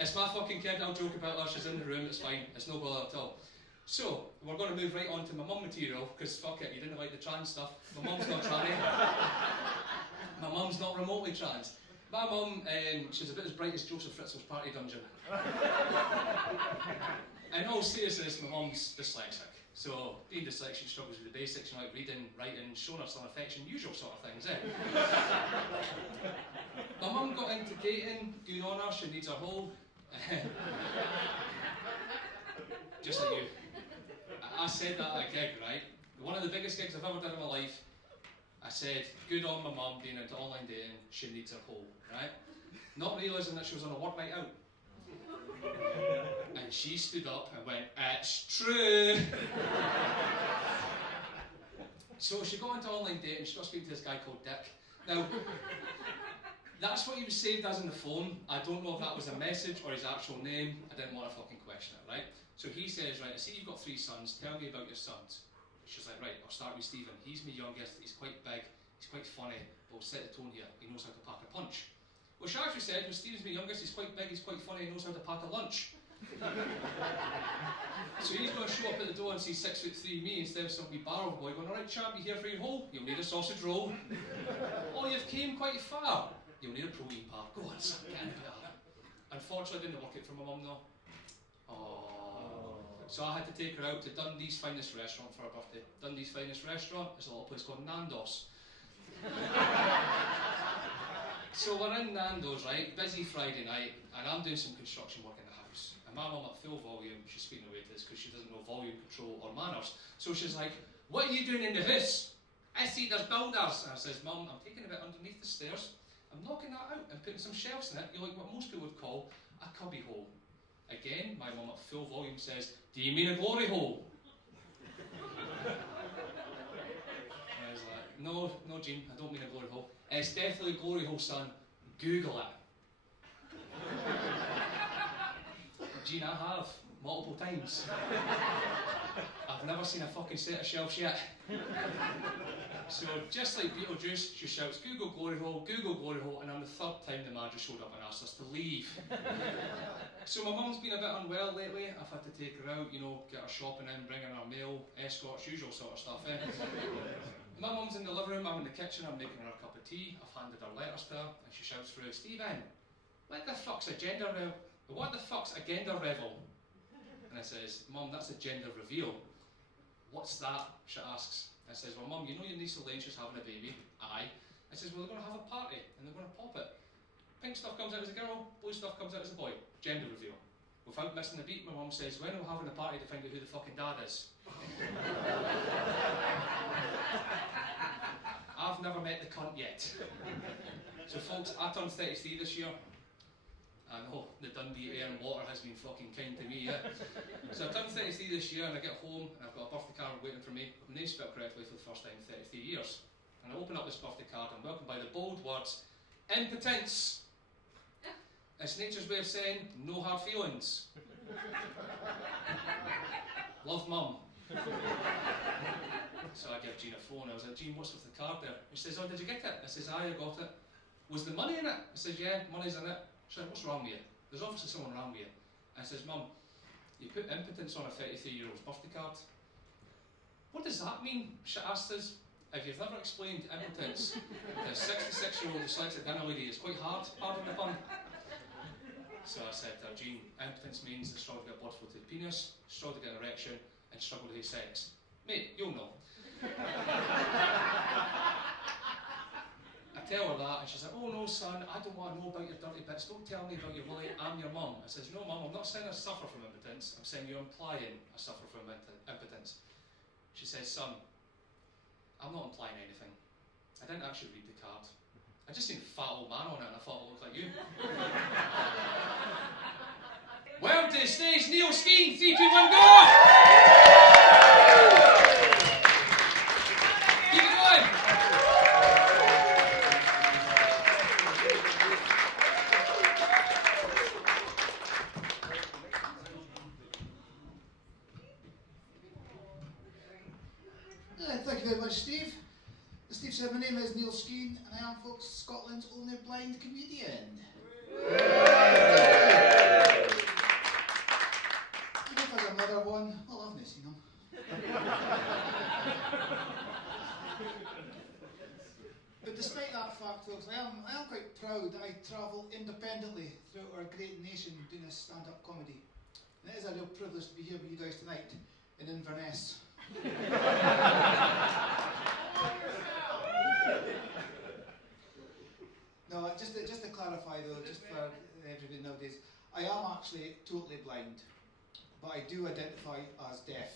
It's my fucking kid, I'll joke about her, she's in the room, it's fine. It's no bother at all. So, we're going to move right on to my mum material, because fuck it, you didn't like the trans stuff. My mum's not tranny. My mum's not remotely trans. My mum, she's a bit as bright as Joseph Fritzl's party dungeon. In all seriousness, my mum's dyslexic. So, being dyslexic, she struggles with the basics, you know, like reading, writing, showing her some affection, usual sort of things, My mum got into dating, good on her, she needs her hole. Just like you. I said that at a gig, right? One of the biggest gigs I've ever done in my life. I said, good on my mum being into online dating, she needs her hole, right? Not realising that she was on a work night out. And she stood up and went, it's true. So she got into online dating, she got speaking to this guy called Dick. Now, that's what he was saved as on the phone. I don't know if that was a message or his actual name. I didn't want to fucking question it, right? So he says, right, I see you've got 3 sons, tell me about your sons. She's like, right, I'll start with Stephen. He's my youngest, he's quite big, he's quite funny, but we'll set the tone here. He knows how to pack a punch. Well, she actually said, well, Stephen's my youngest, he's quite big, he's quite funny, he knows how to pack a lunch. So he's going to show up at the door and see 6'3" me instead of some wee barrel boy going, alright champ, you here for your hole? You'll need a sausage roll. Oh, you've came quite far. You'll need a protein bar. Go on, son, get in there. Unfortunately, I didn't work it for my mum though. Oh. So I had to take her out to Dundee's finest restaurant for her birthday. Dundee's finest restaurant is a little place called Nando's. So we're in Nando's, right? Busy Friday night, and I'm doing some construction work in the house. And my mum at full volume, she's speaking away to this because she doesn't know volume control or manners. So she's like, what are you doing in the house? I see there's builders. And I says, Mum, I'm taking a bit underneath the stairs. I'm knocking that out and putting some shelves in it. You're like what most people would call a cubby hole. Again, my mum at full volume says, do you mean a glory hole? And I was like, no, Jean, I don't mean a glory hole. It's definitely a glory hole, son. Google it. Jean, I have, multiple times. I've never seen a fucking set of shelves yet. So, just like Beetlejuice, she shouts, Google glory hole, and on the 3rd time the manager showed up and asked us to leave. So my mum's been a bit unwell lately. I've had to take her out, get her shopping in, bring in her mail, escorts, usual sort of stuff. My mum's in the living room, I'm in the kitchen, I'm making her a cup of tea, I've handed her letters to her, and she shouts through, Stephen, what the fuck's a gender revel? And I says, Mum, that's a gender reveal. What's that? She asks. I says, well, Mum, you know your niece Elaine, she's having a baby. Aye. I says, well, they're going to have a party and they're going to pop it. Pink stuff comes out as a girl, blue stuff comes out as a boy. Gender reveal. Without missing a beat, my mum says, when are we having a party to find out who the fucking dad is? I've never met the cunt yet. So folks, I turned 33 this year. I know, the Dundee air and water has been fucking kind to me, yeah. So I turned 33 this year and I get home and I've got a birthday card waiting for me, with my name spelled correctly for the first time in 33 years. And I open up this birthday card and I'm welcomed by the bold words, impotence. It's nature's way of saying, no hard feelings. Love, Mum. So I give Jean a phone. I was like, Jean, what's with the card there? She says, oh, did you get it? I says, aye, I got it. Was the money in it? I says, yeah, money's in it. She said, what's wrong with you? There's obviously someone wrong with you. I says, Mum, you put impotence on a 33-year-old's birthday card. What does that mean? She asked us. If you've never explained impotence to a 66-year-old dyslexic dinner lady, it's quite hard, pardon the pun. So I said to her, Jean, impotence means the struggle to get blood flow to the penis, struggle to get an erection, and struggle to have sex. Mate, you'll know. I tell her that, and she's like, oh no, son, I don't want to know about your dirty bits. Don't tell me about your willy, I'm your mum. I says, no, Mum, I'm not saying I suffer from impotence. I'm saying you're implying I suffer from impotence. She says, son, I'm not implying anything. I didn't actually read the card. I just seen a fat old man on it and I thought it looked like you. Welcome to the stage, Neil Skeen, 3, 2, 1, go! Keep it going! Thank you very much, Steve. As Steve said, my name is Neil Skeen, and I am, folks, Scotland's only blind comedian. And if there's another one, well, I've not seen them. But despite that fact, folks, I am quite proud that I travel independently throughout our great nation doing this stand-up comedy. And it is a real privilege to be here with you guys tonight in Inverness. No, just to clarify though, just for everybody nowadays, I am actually totally blind, but I do identify as deaf.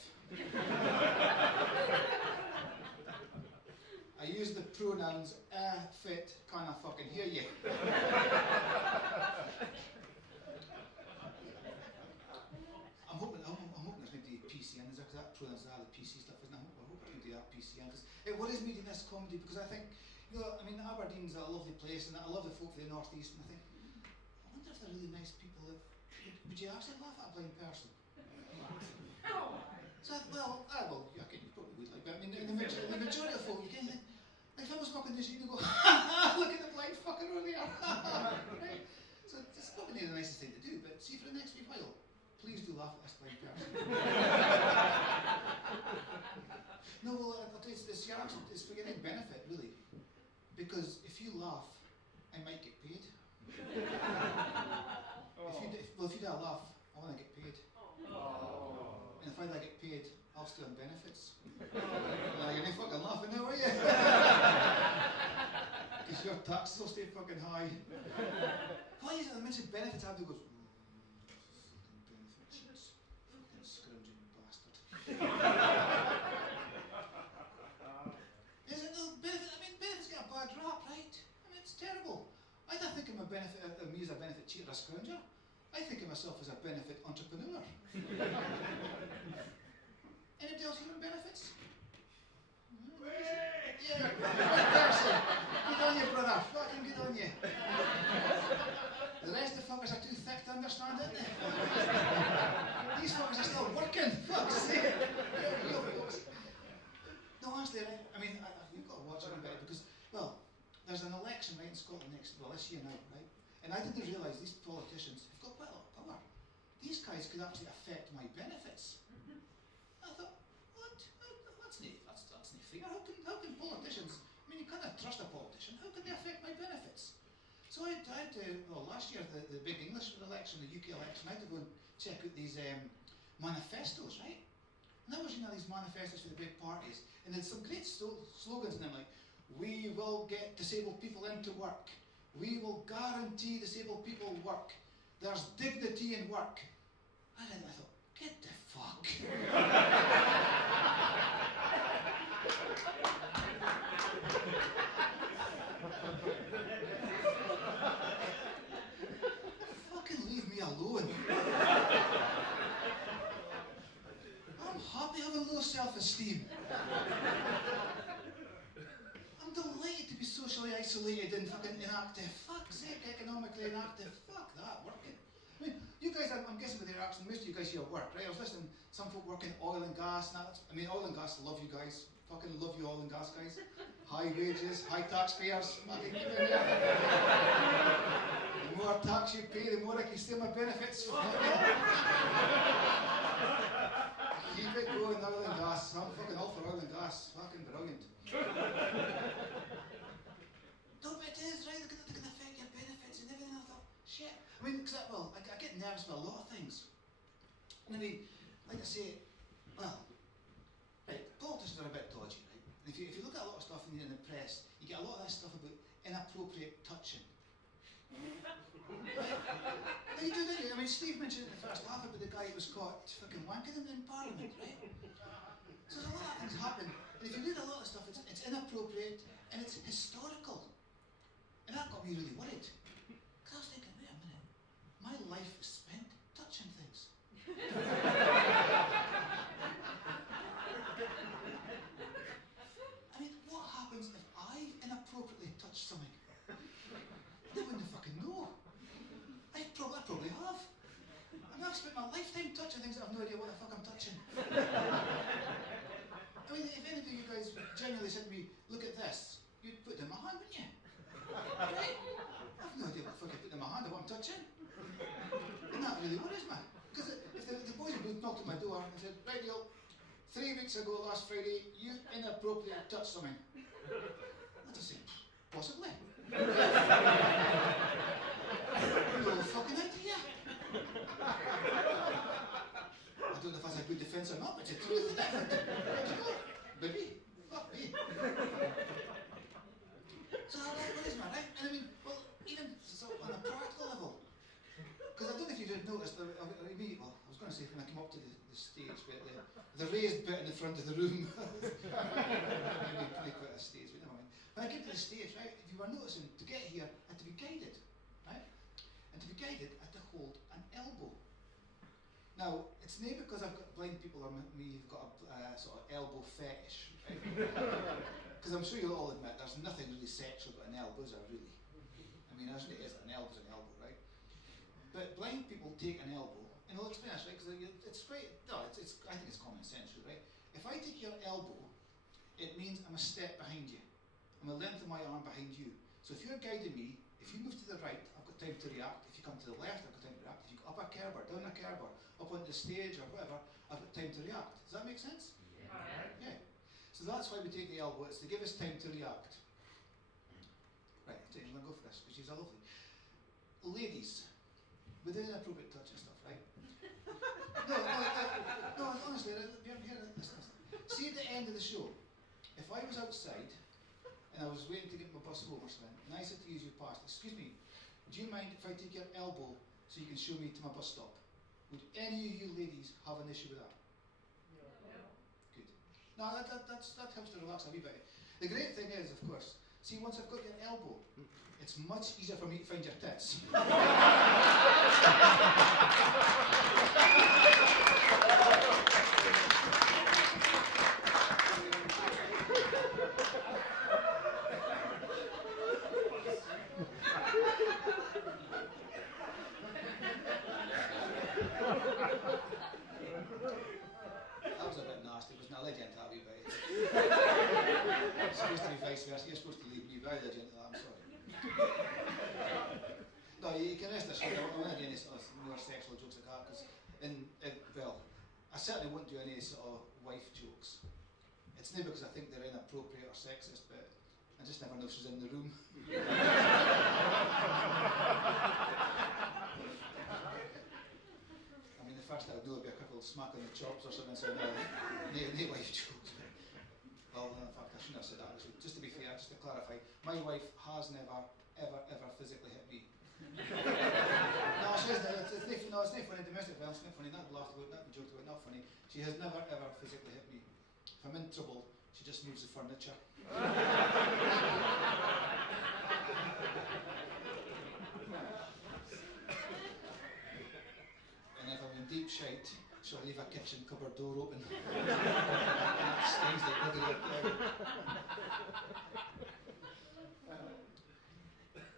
I use the pronouns fit, can I fucking hear you? I'm hoping there's maybe PC in there, because that pronouns are the PC stuff, isn't it? I hope I can do that PC in, because it worries me doing this comedy, because I think, you know, I mean, Aberdeen's a lovely place, and I love the folk from the North East, and I think, I wonder if they're really nice people. Would you actually laugh at a blind person? So, well, okay, you probably would, like, but I mean, in the majority of folk, you can think, like, if I was walking this, you'd go, look at the blind fucker over there, right? So it's probably not the nicest thing to do, but see, for the next wee while, please do laugh at this blind person. No, well, it's for your own benefit, really, because if you laugh, I might get paid. If you do a laugh, I want to get paid. And if I don't get paid, I'll still on benefits. You're not fucking laughing now, are you? Because your taxes will stay fucking high. Why is it I mentioned benefits? Abdul goes, fucking benefits. Fucking scrounging bastard. Is it no benefit? I mean, benefits get a bad rap, right? I mean, it's terrible. I don't think of me as a benefit cheater or scrounger. I think of myself as a benefit entrepreneur. Anybody else human benefits? Yeah, good person. Good on you, brother. Fucking good on you. The rest of the fuckers are too thick to understand, aren't they? These fuckers are still working. Fuck's sake. No, honestly, right? I mean, you've got to watch it a bit because, well, there's an election right in Scotland this year now, right? And I didn't realise these politicians have got quite a lot of power. These guys could actually affect my benefits. I thought, what? That's not fair. How can politicians? I mean, you can't trust a politician. How can they affect my benefits? So I had to. Well, last year the big English election, the UK election, I had to go and check out these manifestos, right? And I was reading all these manifestos for the big parties, and there's some great slogans in them like, "We will get disabled people into work. We will guarantee disabled people work. There's dignity in work." I read it and I thought, get the fuck. Fucking leave me alone. I'm happy having low self-esteem. I'm delighted to be socially isolated and fucking inactive. Fuck's sake, economically inactive. Fuck that, working. I mean, you guys, I'm guessing with your accent, most of you guys here work, right? I was listening, some folk work in oil and gas, and I mean, oil and gas, love you guys. Fucking love you, oil and gas guys. High wages, high taxpayers. Fucking keep it there. The more tax you pay, the more I can steal my benefits. Keep it going, oil and gas. I'm fucking all for oil and gas. Fucking brilliant. No, but it is, right? They're going to affect your benefits and everything. I thought, shit. I mean, I get nervous about a lot of things. And I mean, like I say, well, right, politicians are a bit dodgy, right? And if you look at a lot of stuff in the press, you get a lot of this stuff about inappropriate touching. No, you do, don't you? I mean, Steve mentioned it in the first half about the guy who was caught fucking wanking in Parliament, right? So there's a lot of things happen. And if you read a lot of stuff, it's inappropriate and it's historical. And that got me really worried. Because I was thinking, wait a minute, my life is spent touching things. I mean, what happens if I inappropriately touch something? They wouldn't fucking know. I probably have. I mean, I've spent my lifetime touching things that I have no idea what the fuck I'm touching. I mean, if any of you guys genuinely said to me, look at this, you'd put it in my hand, wouldn't you? Right? I've no idea what the fuck I put in my hand or what I'm touching. And that really worries me. Because if the boys had knocked at my door and said, right, Neil, 3 weeks ago, last Friday, you inappropriately touched something. I'd just say, possibly. No fucking idea. I don't know if that's a good defence or not, but it's the truth, isn't it? I don't know. Maybe. Fuck me. So what is my right? And I mean, well, even so on a practical level, because I don't know if you've noticed, noticed that I was going to say when I came up to the stage, but the raised bit in the front of the room maybe quite a stage, but never mind. When I came to the stage, right, if you were noticing, to get here, I had to be guided, right? And to be guided, I had to hold an elbow. Now, it's not because I've got blind people or me who've got a sort of elbow fetish, right? Because I'm sure you'll all admit there's nothing really sexual about an elbow, is there, really? I mean, as it is, an elbow's an elbow, right? But blind people take an elbow, and I'll explain this, right? Because it's quite, no, I think it's common sense, right? If I take your elbow, it means I'm a step behind you. I'm a length of my arm behind you. So if you're guiding me, if you move to the right, I've got time to react. If you come to the left, I've got time to react. If you go up a curb or down a curb or up onto the stage or whatever, I've got time to react. Does that make sense? Yeah. So that's why we take the elbow. It's to give us time to react. Right, I'm going to go for this because she's lovely. Ladies, with inappropriate touch and stuff, right? No, honestly, listen. See at the end of the show, if I was outside and I was waiting to get my bus home or something, and I said to you as you passed, excuse me, do you mind if I take your elbow so you can show me to my bus stop? Would any of you ladies have an issue with that? No. Good. No, that helps to relax a wee bit. The great thing is, of course, see, once I've got your elbow, it's much easier for me to find your tits. That was a bit nasty, wasn't it? I led you into that wee bit. It's supposed to be vice versa. You're supposed to leave me, but I led you into that, I'm sorry. No, you can rest assured, I won't do any sort of more sexual jokes like that, because, well, I certainly won't do any sort of wife jokes. It's not because I think they're inappropriate or sexist, but I just never know if she's in the room. I mean, the first I would do would be a quick little smack on the chops or something, so no wife jokes. Well, in fact, I shouldn't have said that, actually. Just to be fair, just to clarify, my wife has never, ever physically hit me. No, she hasn't. It's not funny. Domestic violence, it's not funny. Not laughed about, not joked about, not funny. She has never, ever physically hit me. If I'm in trouble, she just moves the furniture. And if I'm in deep shite, she'll leave a kitchen cupboard door open. That stings like buggery.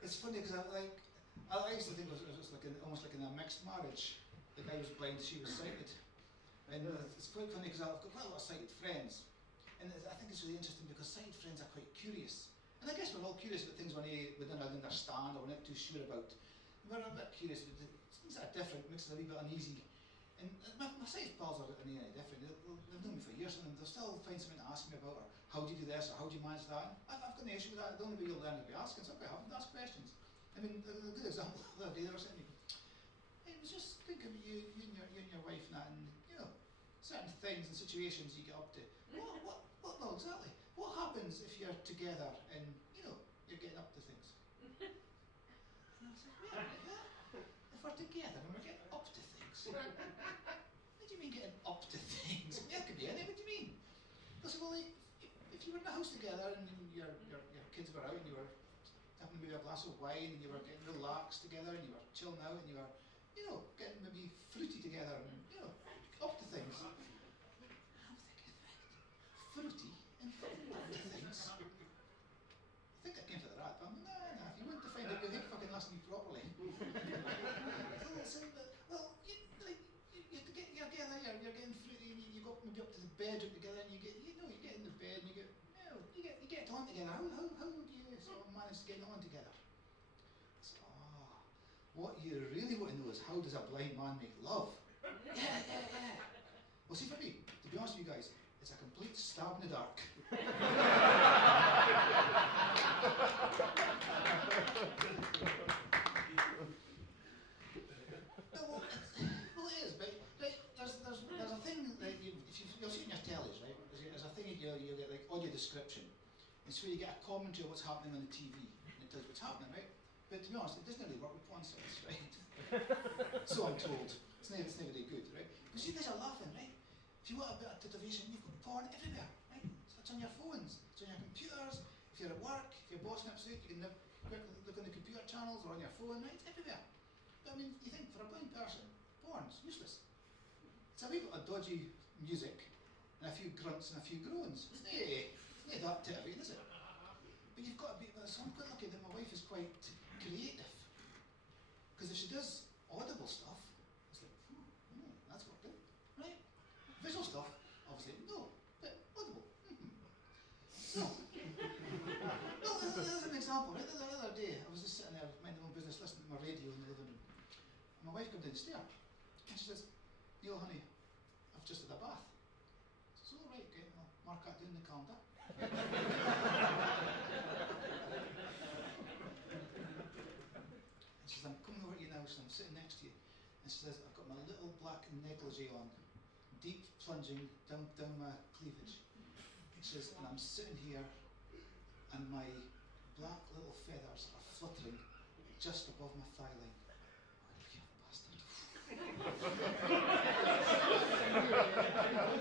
It's funny because I used to think it was like almost like in a mixed marriage. The guy was blind, she was sighted. And it's quite funny because I've got quite a lot of sighted friends. And I think it's really interesting because sighted friends are quite curious. And I guess we're all curious about things we don't understand or we're not too sure about. We're a bit curious about things that are different, makes it a wee bit uneasy. And my sighted pals are any different. They've known me for years and they'll still find something to ask me about, or how do you do this, or how do you manage that. And I've got no issue with that. The only way you'll learn to be asking, so I'm quite happy to ask questions. I mean, a good example the other day they were saying to me, it was just thinking of you and your wife and that, and you know, certain things and situations you get up to. What no, exactly. What happens if you're together and you know you're getting up to things? And I was like, yeah. If we're together and we're getting up to things. What do you mean getting up to things? Yeah, it could be anything. What do you mean? I said, well, if you were in the house together and your kids were out and you were having maybe a glass of wine and you were getting relaxed together and you were chilling out and you were, you know, getting maybe fruity together and, you know, up to things. And I'm thinking, fruity and up to things? I think I came for the rat, but I'm like, nah, if you want to find out, you have to fucking ask me properly. Well, you're getting fruity and you go maybe up to the bedroom together and you get in the bed and you get on together. How do you sort of manage to get on together? So, what you really want to know is how does a blind man make love? Yeah. Well, see, for me, to be honest with you guys, it's a complete stab in the dark. Well, it is, but right, there's a thing that you'll see in your tellies, right? There's a thing you get like audio description. It's where you get a commentary of what's happening on the TV, and it tells you what's happening, right? But to be honest, it doesn't really work with porn sites, right? So I'm told. It's never very good, right? But you guys are laughing, right? If you want a bit of titillation, you've got porn everywhere, right? So it's on your phones, it's on your computers. If you're at work, if you're bossing up suit, you can look on the computer channels or on your phone, right? It's everywhere. But I mean, you think for a blind person, porn's useless. It's a wee bit of dodgy music and a few grunts and a few groans. It's not that titillating, is it? But you've got to be. So I'm quite lucky that my wife is quite creative. Because if she does audible stuff, it's like, that's working, right? Visual stuff, obviously, no, but audible. So, well, there's an example, right? The other day, I was just sitting there minding my own business, listening to my radio in the living room. And my wife comes downstairs, and she says, Neil, honey, I've just had a bath. I said, all right, okay, I'll mark that down in the calendar. And she says, I'm coming over to your house and I'm sitting next to you. And she says, I've got my little black negligee on, deep plunging down my cleavage. She says, and I'm sitting here and my black little feathers are fluttering just above my thigh line. You bastard.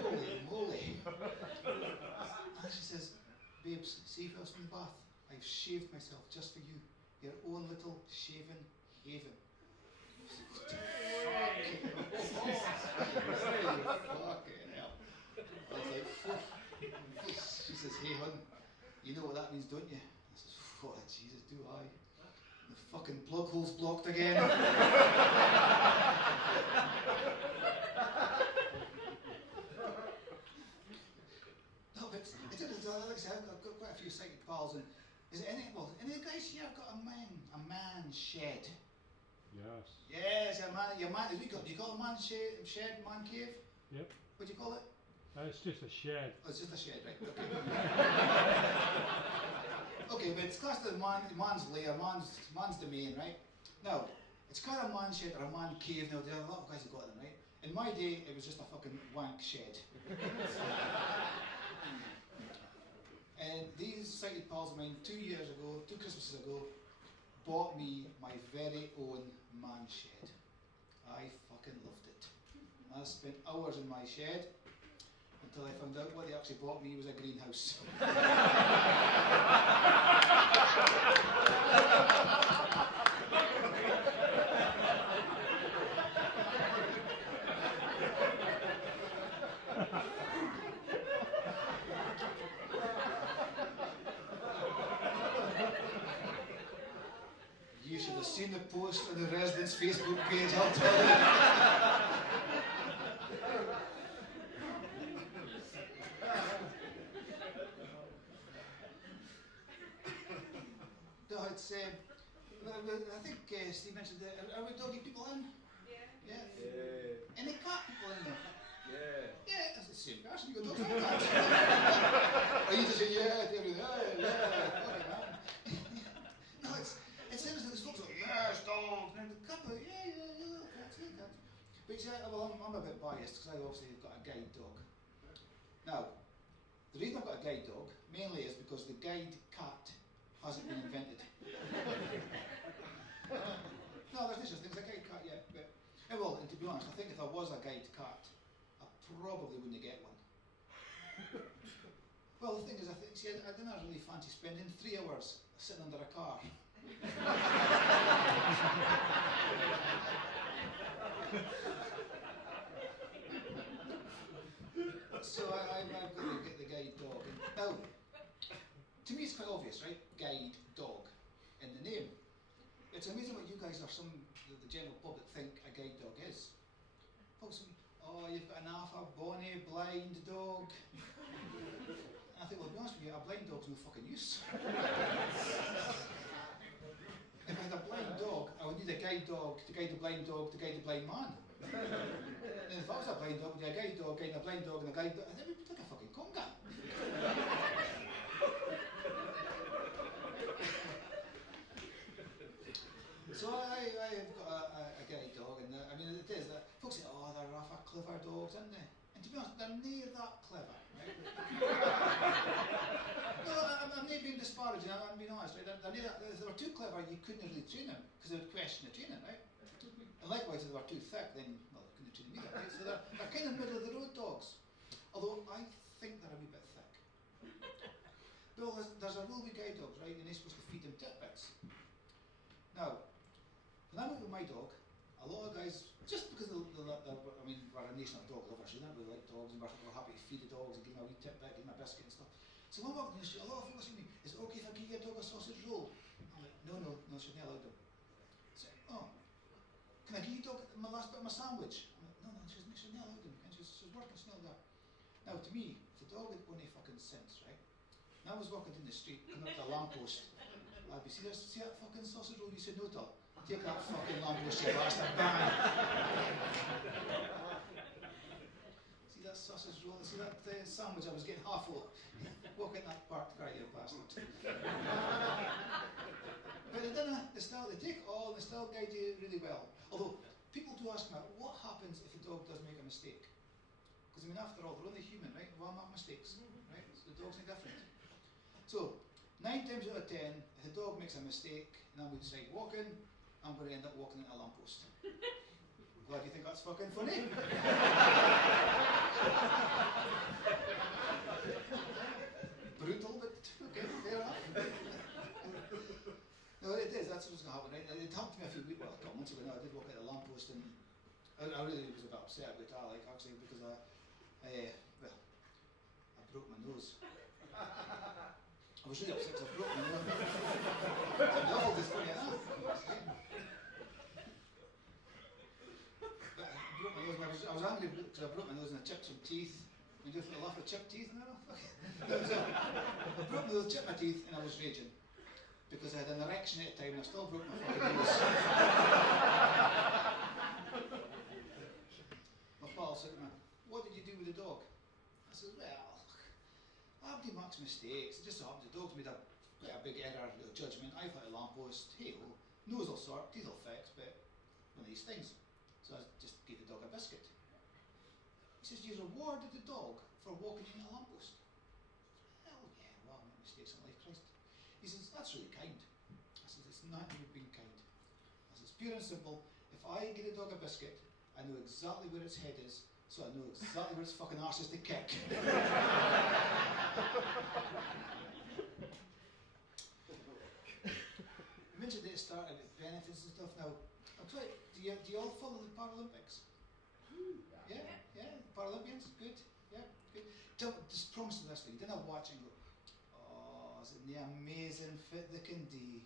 Holy moly. And she says, babes, see if I was in the bath, I've shaved myself just for you. Your own little shaven haven. Fucking hell. I was like, phew. She says, hey hun, you know what that means, don't you? I says, oh Jesus, do I? The fucking plug hole's blocked again. No, but like I said, I've got quite a few sighted pals, and is it any of the guys here have got a man shed? Yes. Yes, your man. Do you call a man shed, man cave? Yep. What do you call it? It's just a shed. Oh, it's just a shed, right? Okay. Okay, but it's classed as man's lair, man's domain, right? Now, it's kind of a man shed or a man cave. Now, there are a lot of guys who got them, right? In my day, it was just a fucking wank shed. And these sighted pals of mine, 2 Christmases ago, bought me my very own man shed. I fucking loved it. I spent hours in my shed until I found out what they actually bought me was a greenhouse. You should have seen the post on the residents' Facebook page, I'll tell you. No, it's, I think Steve mentioned that, are we doggy people in? Yeah. Yeah. Any cat people in there? Yeah, that's the same person, you go dogs and cats. Or you just say, yeah, to everything, yeah, fucking man. No, it's interesting, there's folks like, yes, dogs, and the couple, yeah, little cats. But see, well, I'm a bit biased, because I obviously have got a guide dog. Now, the reason I've got a guide dog, mainly is because the guide cat hasn't been invented. No, there's no such thing as a guide cat yet, but, well, and to be honest, I think if I was a guide cat, I probably wouldn't get one. Well, the thing is, I didn't really fancy spending 3 hours sitting under a car. So I've got to get the guide dog. And now, to me it's quite obvious, right? Guide dog in the name. It's amazing what you guys the general public think a guide dog is. Folks, oh, you've got an alpha, bonny, blind dog. And I think, well, to be honest with you, a blind dog's no fucking use. If I had a blind dog, I would need a guide dog to guide the blind dog to guide the blind man. And if I was a blind dog, would be a guide dog guiding a blind dog and a guide dog, and it would be like a fucking conga. So I've got a guide dog, and I mean it is that folks say, oh, they're rough, clever dogs, aren't they? And to be honest, they're near that clever, right? No, I'm not being disparaging. I'm being honest, right? They're near that. If they were too clever, you couldn't really train them because they would question the training, right? And likewise, if they were too thick, then, well, they couldn't treat them either, right? So they're kind of middle of the road dogs. Although I think they're a wee bit thick. Well, there's a rule with guide dogs, right? And they're supposed to feed them titbits. Now, when I'm out with my dog, a lot of guys, just because we're a nation of dog lovers, we don't really like dogs, and we're happy to feed the dogs and give them a wee titbit, give them a biscuit and stuff. So when I'm walking in the street, a lot of people ask me, is it okay if I give your dog a sausage roll? I'm like, no, she's not allowed them. So, oh, can I give your dog my last bit of my sandwich? I'm like, no, she's not allowed them. And she's working, she's not there. Now, to me, if the dog had only fucking sense, right? And I was walking down the street, coming up to a lamppost, I'd be, see that fucking sausage roll you said no to? Take that fucking lamppost, you bastard, bang! See that sausage roll, see that sandwich I was getting half full? Walk in that park, right, you bastard. But they take it all and they still guide you really well. Although, people do ask me, what happens if a dog does make a mistake? Because, I mean, after all, they're only human, right? We all make mistakes, right? So the dog's no different. So, 9 times out of 10, if the dog makes a mistake and I would decide walking, I'm going to end up walking into a lamppost. Glad you think that's fucking funny. Brutal, but okay, fair enough. No, it is, that's what's going to happen, right? It happened to me a couple months ago now. I did walk into a lamppost and I really was a bit upset about that, like, actually, because I broke my nose. I was really upset because I broke my nose. The dog is funny enough. But I broke my nose and I was angry because I broke my nose and I chipped some teeth. You do feel a laugh at chipped teeth and all? I broke my nose, chipped my teeth, and I was raging. Because I had an erection at the time and I still broke my fucking nose. My pal said to me, what did you do with the dog? I said, well, everybody makes mistakes. It just so happens the dog's made quite a big error of judgment. I've hit a lamppost, hey ho, nose will sort, teeth will fix, but one of these things. So I just gave the dog a biscuit. He says, you rewarded the dog for walking in a lamppost. Hell yeah, well, I make mistakes in life, Christ. He says, that's really kind. I said, it's not you being kind. I said, it's pure and simple. If I give a dog a biscuit, I know exactly where its head is, so I know exactly where its fucking arse is to kick. You mentioned at the start about benefits and stuff. Now, I'll tell you, do you all follow the Paralympics? Yeah, Paralympians, good, yeah, good. Just promise me this thing, didn't I watch and go, oh, isn't the amazing fit they can do?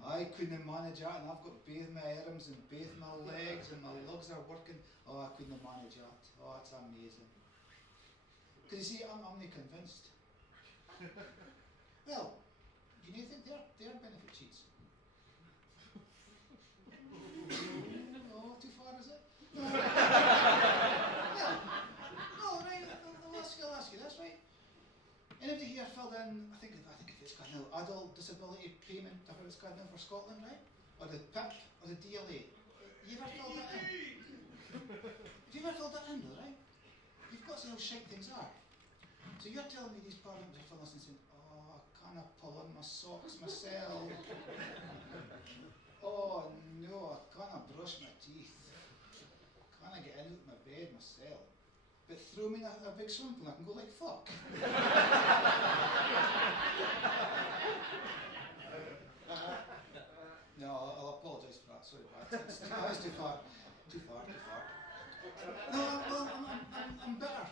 I couldn't manage that, and I've got both my arms and both my legs, and my legs are working. Oh, I couldn't manage that. Oh, it's amazing. Because you see, I'm only convinced. Well, do you think they're benefit sheets? Oh, too far, is it? No. Well, no, right, I'll ask you this, right? Anybody here filled in, I think if it's got now, adult disability payment, I think it's got now for Scotland, right? Or the PIP, or the DLA. You ever filled that in? Have you ever filled that in though, right? You've got to see how shite things are. So you're telling me these parliaments are filling this and saying, oh, I can't pull on my socks myself. Oh no, I can't brush my teeth. Can't I get in out of my bed myself? But throw me in a big swimming pool and I can go like fuck. No, I'll apologise for that, sorry, but that's too far. No, I'm better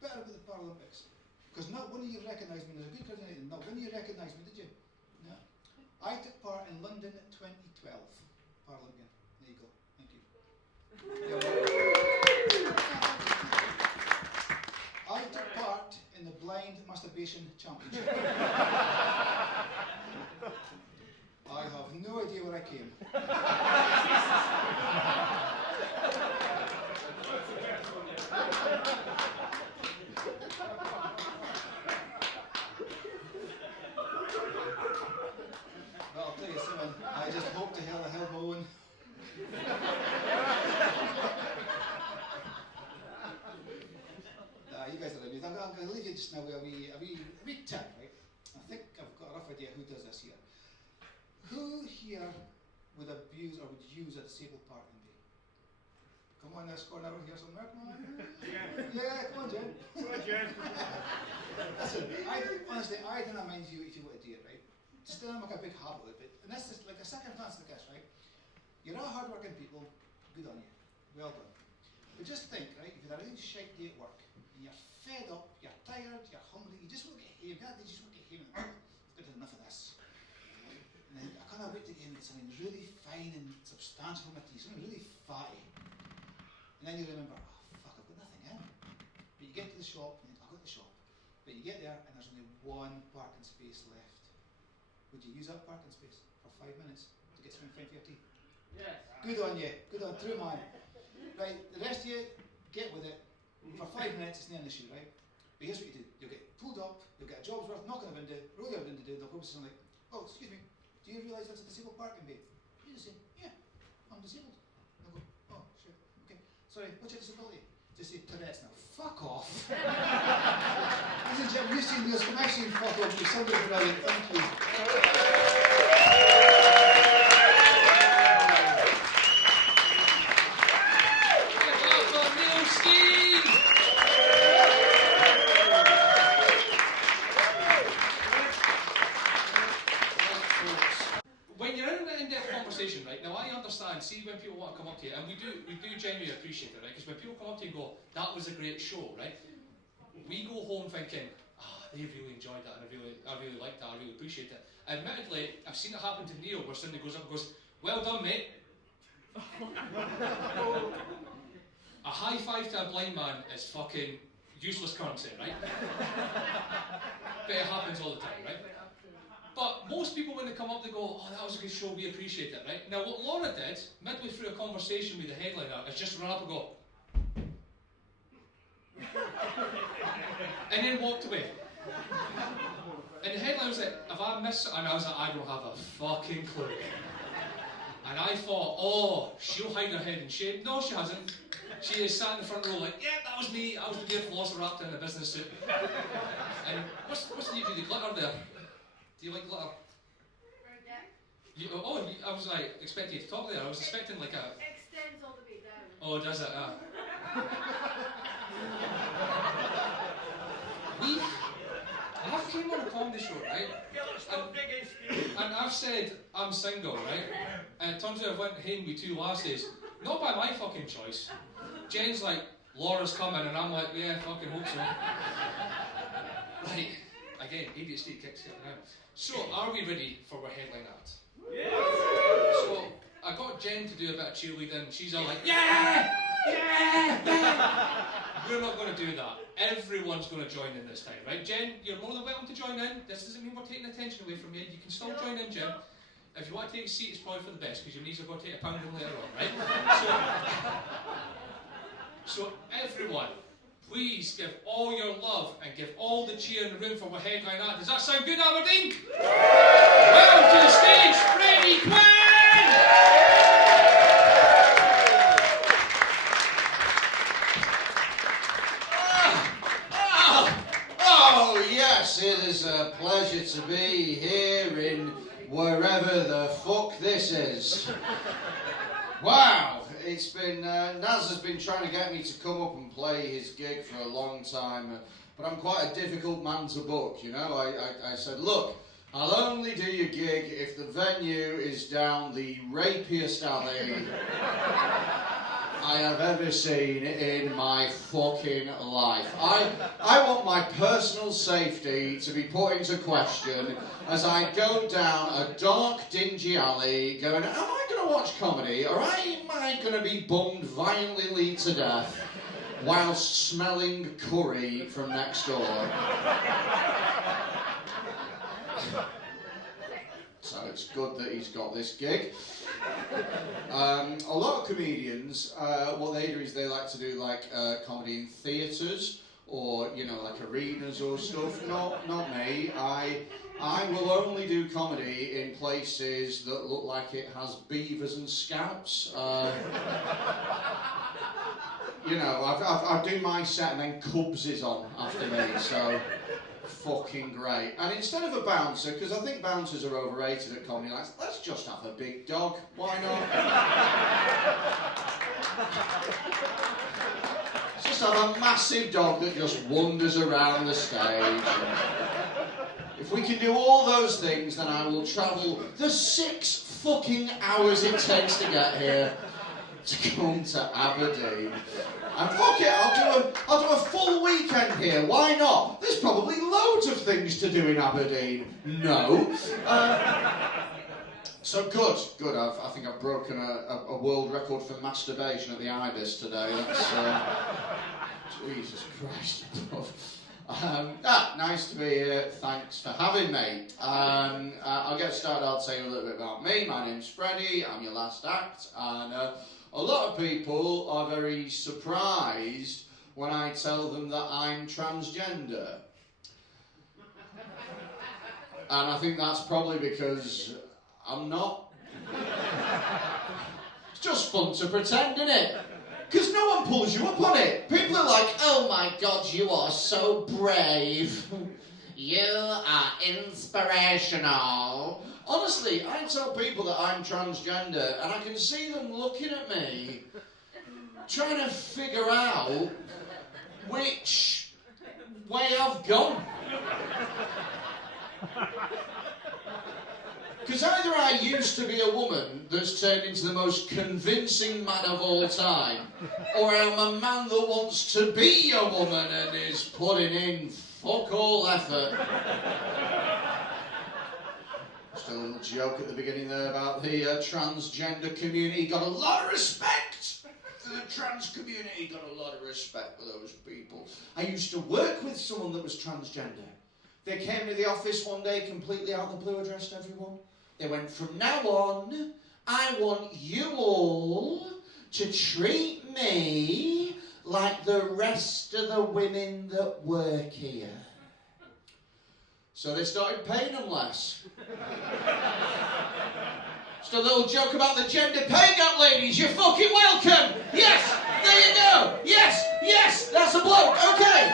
with the Paralympics. Because not one of you recognised me, there's a good coordinator, not one of you recognised me, did you? No. I took part in London 2012, Paralympian. There you go, thank you. I took part in the Blind Masturbation Championship. I have no idea where I came. Well, I'll tell you something, I just hope to hell I held my own. You guys are amazing. I'm going to leave you just now with a wee tip, right? I think I've got a rough idea who does this here. Who here would abuse or would use a disabled parking bay? Come on, let's go now. Here's some work, man. Yeah, come on, Jen. Listen, honestly, I don't mind you if you want to do it, right? Just don't make a big habit of it. And that's just like a circumstance like this, right? You're all hard-working people. Good on you. Well done. But just think, right? If you've had a really shite day at work, and you're fed up, you're tired, you're hungry, you just want to get home. You just want to get home and I've got enough of this. And then I can't wait to get home and get something really fine and substantial for my tea, something really fatty. And then you remember, oh fuck, I've got nothing in. But you get to the shop, and you think, I've got the shop. But you get there, and there's only one parking space left. Would you use that parking space for 5 minutes to get something fine for your tea? Yes. Good on you. Good on, true man. Right, the rest of you, get with it. For 5 minutes, it's not an issue, right? But here's what you do. You'll get pulled up, you'll get a job's worth, knock on the window, roll your window down, they'll probably say something like, oh, excuse me, do you realise that's a disabled parking bay? You just say, yeah, I'm disabled. They'll go, oh, sure, okay. Sorry, what's your disability? Just say Tourette's now. Fuck off. Ladies and gentlemen, you've seen this, and I've seen fuck off. You've somebody brilliant. Thank you. When you're in an in-depth conversation, right, now I understand, see when people want to come up to you, and we do genuinely appreciate it, right, because when people come up to you and go, that was a great show, right, we go home thinking, they really enjoyed that, and I really liked that, I really appreciate it. Admittedly, I've seen it happen to Neil, where somebody goes up and goes, well done, mate. A high five to a blind man is fucking useless currency, right? But it happens all the time, right? But most people, when they come up, they go, oh, that was a good show, we appreciate it, right? Now, what Laura did, midway through a conversation with the headliner, is just run up and go, and then walked away. And the headliner was like, have I missed it? And I was like, I don't have a fucking clue. And I thought, oh, she'll hide her head in shame. No, she hasn't. She is sat in the front row like, yeah, that was me. I was the weird velociraptor in the business suit. And what's the need for the glitter there? Do you like glitter? I was like expecting you to talk there. I was expecting like a... Extends all the way down. Oh, does it? I've came on a comedy show, right? And I've said I'm single, right? And it turns out I went home with 2 lasses. Not by my fucking choice. Jen's like, Laura's coming, and I'm like, yeah, fucking hope so. Right, again, ADHD kicks in now. So, are we ready for our headline act? Yeah. So, I got Jen to do a bit of cheerleading. She's all like, yeah! Yeah! Yeah! We're not going to do that. Everyone's going to join in this time, right? Jen, you're more than welcome to join in. This doesn't mean we're taking attention away from you. You can still join in, Jen. If you want to take a seat, it's probably for the best, because your knees are going to take a pounding later on, right? So everyone, please give all your love and give all the cheer in the room for our headline act. Does that sound good, Aberdeen? Welcome to the stage, Freddie Quinn! Oh, yes, it is a pleasure to be here in wherever the fuck this is. Wow, it's been, Naz has been trying to get me to come up and play his gig for a long time, but I'm quite a difficult man to book, you know. I said, look, I'll only do your gig if the venue is down the rapiest alley I have ever seen in my fucking life. I want my personal safety to be put into question as I go down a dark, dingy alley going, am I going to watch comedy or am I going to be bummed violently to death whilst smelling curry from next door? So it's good that he's got this gig. A lot of comedians, what they do is they like to do like comedy in theatres or, you know, like arenas or stuff. Not me. I will only do comedy in places that look like it has beavers and scouts. You know, I do my set and then Cubs is on after me. So Fucking great. And instead of a bouncer, because I think bouncers are overrated at comedy nights, let's just have a big dog. Why not? Let's just have a massive dog that just wanders around the stage. If we can do all those things, then I will travel the 6 fucking hours it takes to get here to come to Aberdeen. And fuck it, I'll do a full weekend here. Why not? There's probably loads of things to do in Aberdeen. No. So good. I think I've broken a world record for masturbation at the Ibis today. That's Jesus Christ. Nice to be here. Thanks for having me. I'll get started. I'll tell you a little bit about me. My name's Freddie. I'm your last act, and a lot of people are very surprised when I tell them that I'm transgender. And I think that's probably because I'm not. It's just fun to pretend, isn't it? Because no one pulls you up on it. People are like, oh my God, you are so brave. You are inspirational. Honestly, I tell people that I'm transgender and I can see them looking at me, trying to figure out which way I've gone. Because either I used to be a woman that's turned into the most convincing man of all time, or I'm a man that wants to be a woman and is putting in fuck all effort. Just a little joke at the beginning there about the transgender community. Got a lot of respect for the trans community. Got a lot of respect for those people. I used to work with someone that was transgender. They came to the office one day completely out of the blue, addressed everyone. They went, from now on, I want you all to treat me like the rest of the women that work here. So they started paying them less. Just a little joke about the gender pay gap, ladies. You're fucking welcome. Yes, there you go. Yes, that's a bloke. Okay.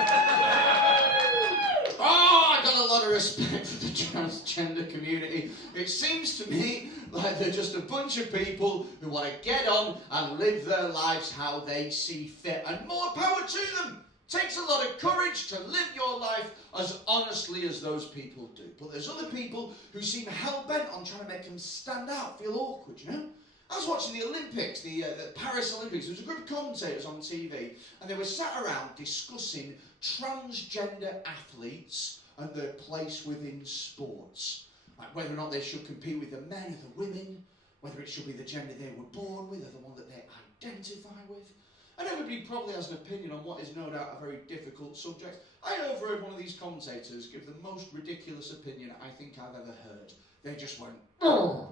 Oh, I got a lot of respect for the transgender community. It seems to me like they're just a bunch of people who want to get on and live their lives how they see fit. And more power to them. Takes a lot of courage to live your life as honestly as those people do. But there's other people who seem hell-bent on trying to make them stand out, feel awkward, you know? I was watching the Olympics, the Paris Olympics. There was a group of commentators on TV, and they were sat around discussing transgender athletes and their place within sports. Like whether or not they should compete with the men or the women, whether it should be the gender they were born with or the one that they identify with. And everybody probably has an opinion on what is no doubt a very difficult subject. I overheard one of these commentators give the most ridiculous opinion I think I've ever heard. They just went, oh.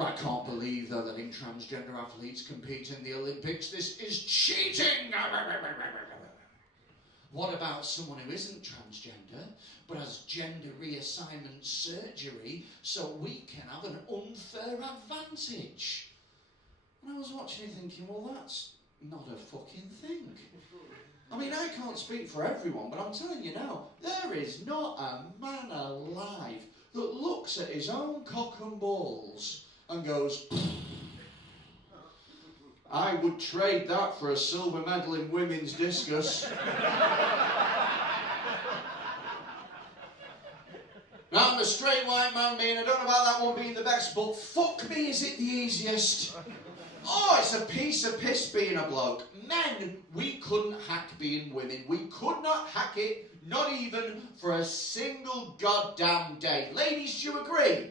I can't believe they're letting transgender athletes compete in the Olympics. This is cheating. What about someone who isn't transgender, but has gender reassignment surgery so we can have an unfair advantage? And I was watching it thinking, well, that's not a fucking thing. I mean, I can't speak for everyone, but I'm telling you now, there is not a man alive that looks at his own cock and balls and goes, I would trade that for a silver medal in women's discus. Now, I'm a straight white man, me, and I don't know about that one being the best, but fuck me, is it the easiest? Oh, it's a piece of piss being a bloke. Men, we couldn't hack being women. We could not hack it, not even for a single goddamn day. Ladies, do you agree?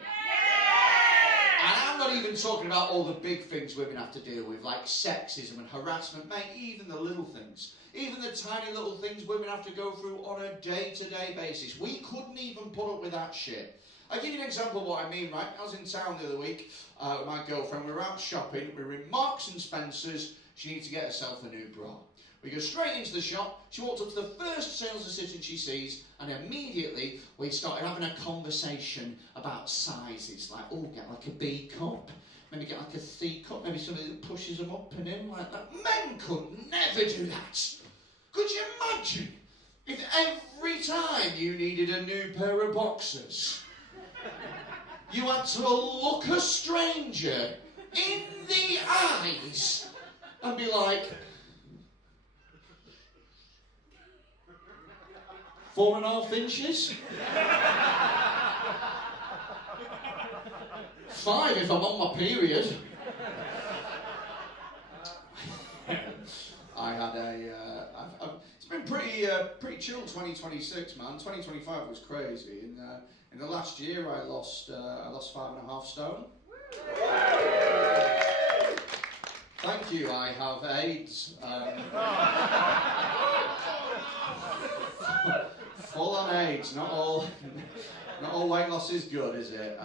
And I'm not even talking about all the big things women have to deal with, like sexism and harassment, mate, even the little things. Even the tiny little things women have to go through on a day-to-day basis. We couldn't even put up with that shit. I'll give you an example of what I mean, right? I was in town the other week with my girlfriend. We were out shopping. We were in Marks and Spencer's. She needed to get herself a new bra. We go straight into the shop. She walked up to the first sales assistant she sees, and immediately we started having a conversation about sizes. Like, oh, get like a B cup. Maybe get like a C cup. Maybe something that pushes them up and in like that. Men could never do that. Could you imagine? If every time you needed a new pair of boxers, you had to look a stranger in the eyes and be like, 4.5 inches? 5 if I'm on my period. I had it's been pretty chill 2026, man. 2025 was crazy. In the last year, I lost 5.5 stone. Thank you. I have AIDS. Full on AIDS. Not all weight loss is good, is it?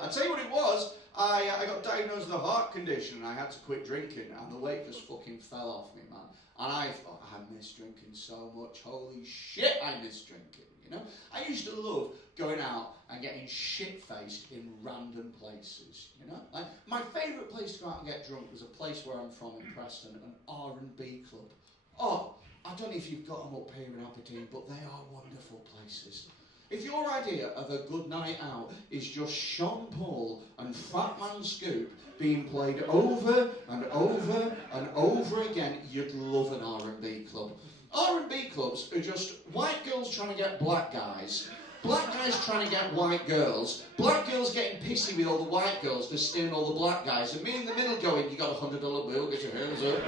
I'll tell you what it was. I got diagnosed with a heart condition and I had to quit drinking and the weight just fucking fell off me, man. And I thought, I miss drinking so much. Holy shit, I miss drinking, you know? I used to love going out and getting shit-faced in random places, you know? Like, my favourite place to go out and get drunk was a place where I'm from in Preston, an R&B club. Oh, I don't know if you've got them up here in Aberdeen, but they are wonderful places. If your idea of a good night out is just Sean Paul and Fat Man Scoop being played over and over and over again, you'd love an R&B club. R&B clubs are just white girls trying to get black guys, black guys trying to get white girls, black girls getting pissy with all the white girls for stealing all the black guys, and me in the middle going, you got a $100 bill, get your hands up.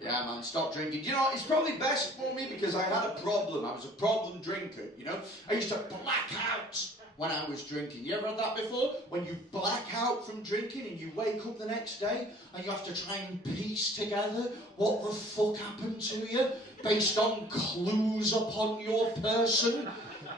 Yeah, man, stop drinking. You know, it's probably best for me because I had a problem. I was a problem drinker, you know. I used to black out when I was drinking. You ever had that before? When you black out from drinking and you wake up the next day and you have to try and piece together what the fuck happened to you based on clues upon your person.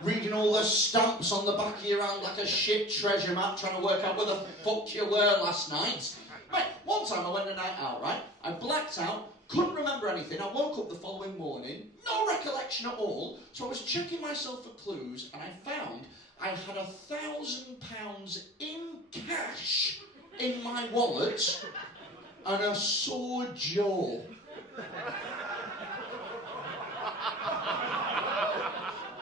Reading all the stamps on the back of your hand like a shit treasure map, trying to work out where the fuck you were last night. Right, one time I went a night out, right? I blacked out, couldn't remember anything. I woke up the following morning, no recollection at all. So I was checking myself for clues, and I found I had £1,000 in cash in my wallet and a sore jaw.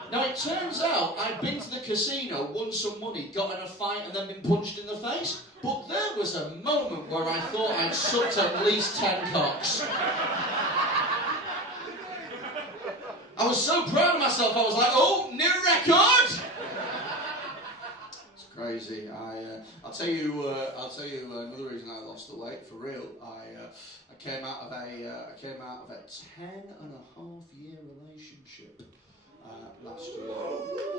Now it turns out I'd been to the casino, won some money, got in a fight and then been punched in the face. But there was a moment where I thought I'd sucked at least 10 cocks. I was so proud of myself, I was like, oh, new record! It's crazy. I'll tell you another reason I lost the weight, for real. I came out of a 10.5-year relationship. Last year.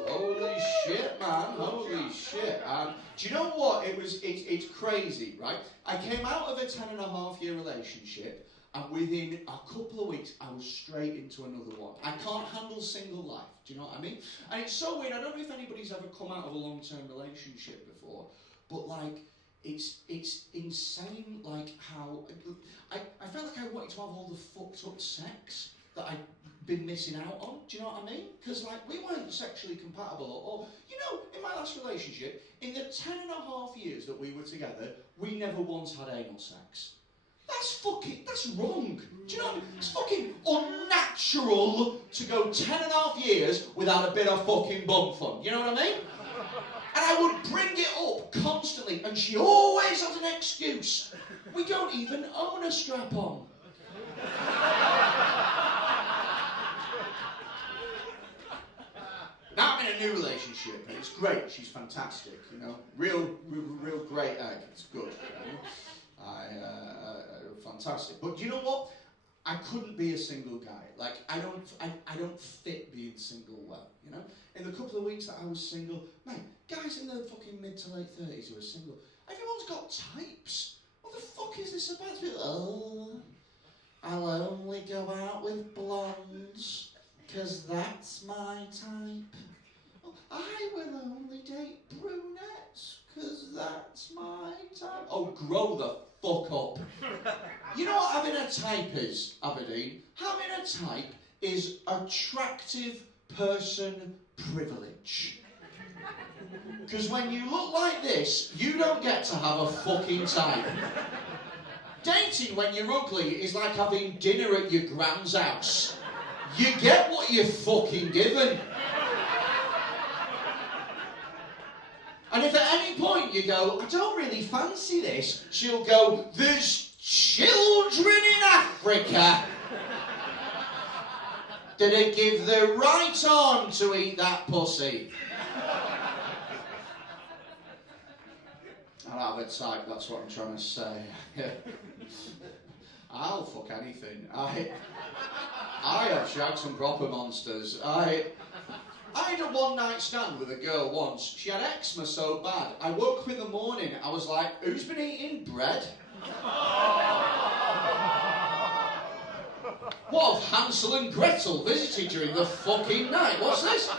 Holy shit, man. Holy shit. Do you know what? It's crazy, right? I came out of a 10.5-year relationship and within a couple of weeks I was straight into another one. I can't handle single life. Do you know what I mean? And it's so weird. I don't know if anybody's ever come out of a long-term relationship before, but like it's insane like how I felt like I wanted to have all the fucked up sex that I'd been missing out on, do you know what I mean? Because like we weren't sexually compatible or you know, in my last relationship, in the 10.5 years that we were together, we never once had anal sex. That's wrong. Do you know what I mean? It's fucking unnatural to go 10.5 years without a bit of fucking bum fun, you know what I mean? And I would bring it up constantly and she always has an excuse. We don't even own a strap-on. Now I'm in a new relationship and it's great. She's fantastic, you know. Real great egg. It's good. You know? Fantastic. But you know what? I couldn't be a single guy. Like I don't fit being single well. You know. In the couple of weeks that I was single, man, guys in their fucking mid to late 30s who are single, everyone's got types. What the fuck is this about? Oh, I'll only go out with blondes. 'Cause that's my type. Oh, I will only date brunettes. 'Cause that's my type. Oh, grow the fuck up. You know what having a type is, Aberdeen? Having a type is attractive person privilege. 'Cause when you look like this, you don't get to have a fucking type. dating when you're ugly is like having dinner at your grand's house. You get what you're fucking given. And if at any point you go, I don't really fancy this, she'll go, there's children in Africa that'd give the right arm to eat that pussy. I don't have a type, that's what I'm trying to say. I'll fuck anything. I have shagged some proper monsters. I had a one-night stand with a girl once. She had eczema so bad. I woke up in the morning, I was like, who's been eating bread? What have Hansel and Gretel visited during the fucking night? What's this?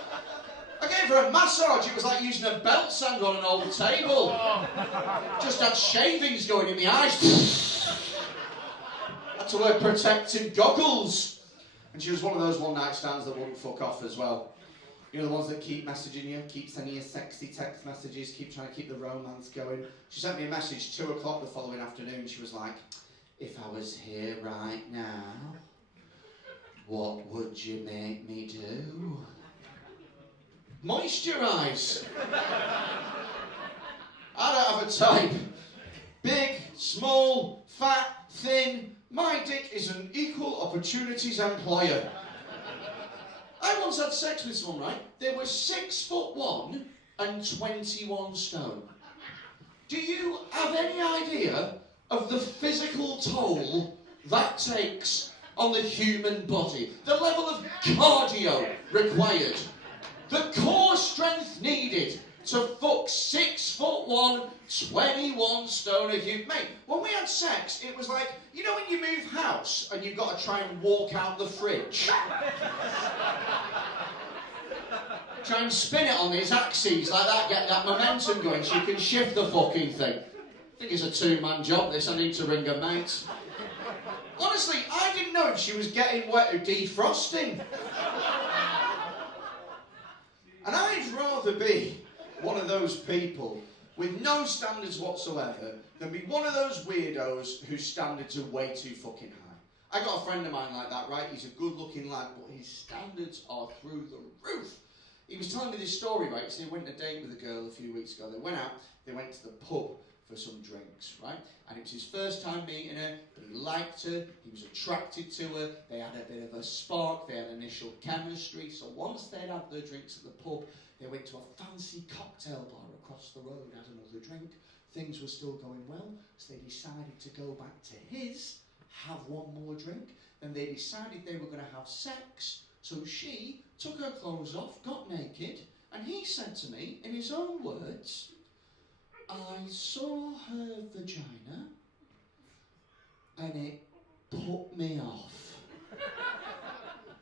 I gave her a massage. It was like using a belt sander on an old table. Just had shavings going in my eyes. Had to wear protective goggles. And she was one of those one-night stands that wouldn't fuck off as well. You know, the ones that keep messaging you, keep sending you sexy text messages, keep trying to keep the romance going. She sent me a message 2 o'clock the following afternoon. She was like, if I was here right now, what would you make me do? Moisturise. I don't have a type. Big, small, fat, thin. My dick is an equal opportunities employer. I once had sex with someone, right? They were 6'1" and 21 stone. Do you have any idea of the physical toll that takes on the human body? The level of cardio required. The core strength needed to fuck 6'1", 21 stone of you. Mate, when we had sex, it was like, you know when you move house and you've got to try and walk out the fridge? Try and spin it on these axes like that, get that momentum going so you can shift the fucking thing. I think it's a 2-man job this, I need to ring a mate. Honestly, I didn't know if she was getting wet or defrosting. And I'd rather be one of those people with no standards whatsoever than be one of those weirdos whose standards are way too fucking high. I got a friend of mine like that, right? He's a good-looking lad, but his standards are through the roof. He was telling me this story, right? So he went on a date with a girl a few weeks ago. They went out, they went to the pub for some drinks, right? And it was his first time meeting her, but he liked her, he was attracted to her, they had a bit of a spark, they had initial chemistry. So once they'd had their drinks at the pub, they went to a fancy cocktail bar across the road, had another drink. Things were still going well, so they decided to go back to his, have one more drink. Then they decided they were going to have sex. So she took her clothes off, got naked, and he said to me, in his own words, I saw her vagina, and it put me off.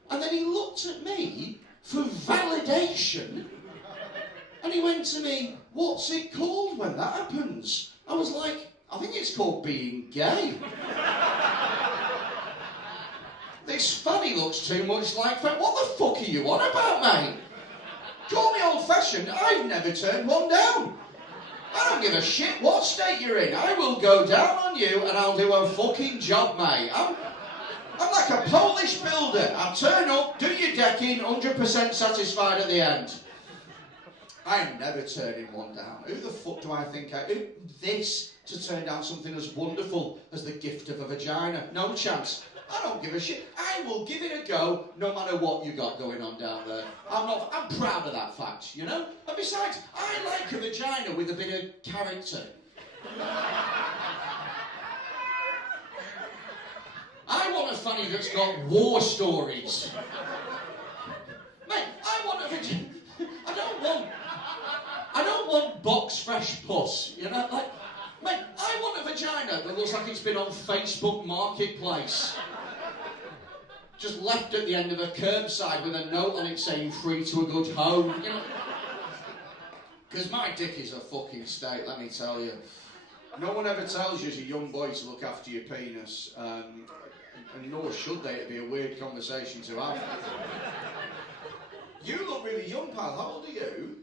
And then he looked at me for validation, and he went to me, what's it called when that happens? I was like, I think it's called being gay. This fanny looks too much like fat. What the fuck are you on about, mate? Call me old-fashioned, I've never turned one down. I don't give a shit what state you're in. I will go down on you and I'll do a fucking job, mate. I'm like a Polish builder. I turn up, do your decking, 100% satisfied at the end. I'm never turning one down. Who the fuck do I think this to turn down something as wonderful as the gift of a vagina? No chance. I don't give a shit. I will give it a go no matter what you got going on down there. I'm proud of that fact, you know? And besides, I like a vagina with a bit of character. I want a fanny that's got war stories. Mate, I want a vagina. I don't want box fresh puss, you know? Like, mate, I want a vagina that looks like it's been on Facebook Marketplace. Just left at the end of a curbside with a note on it saying free to a good home, you know? Because my dick is a fucking state, let me tell you. No one ever tells you as a young boy to look after your penis, and nor should they. It'd be a weird conversation to have. You look really young, pal. How old are you?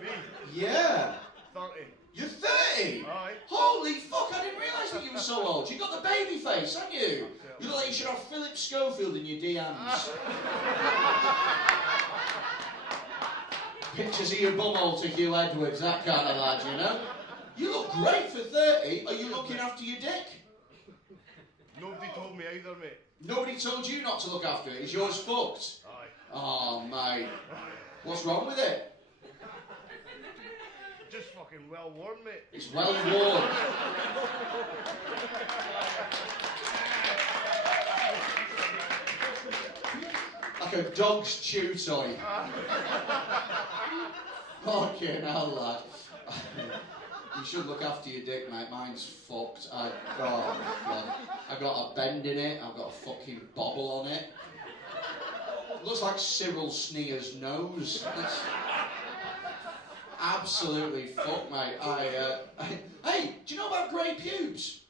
Me? Yeah. 30. You're 30? 30? Aye. Holy fuck, I didn't realise that you were so old. You got the baby face, haven't you? You look like you should have Philip Schofield in your DMs. Pictures of your bumhole to Hugh Edwards, that kind of lad, you know? You look great for 30. Are you looking after your dick? Nobody told me either, mate. Nobody told you not to look after it. Is yours fucked? Aye. Oh, mate. What's wrong with it? Just fucking well worn, mate. It's well worn. Like a dog's chew toy. Fucking hell, lad. You should look after your dick, mate. Mine's fucked. I've got a bend in it. I've got a fucking bobble on it. Looks like Cyril Sneer's nose. That's absolutely fucked, mate. Hey, do you know about grey pubes?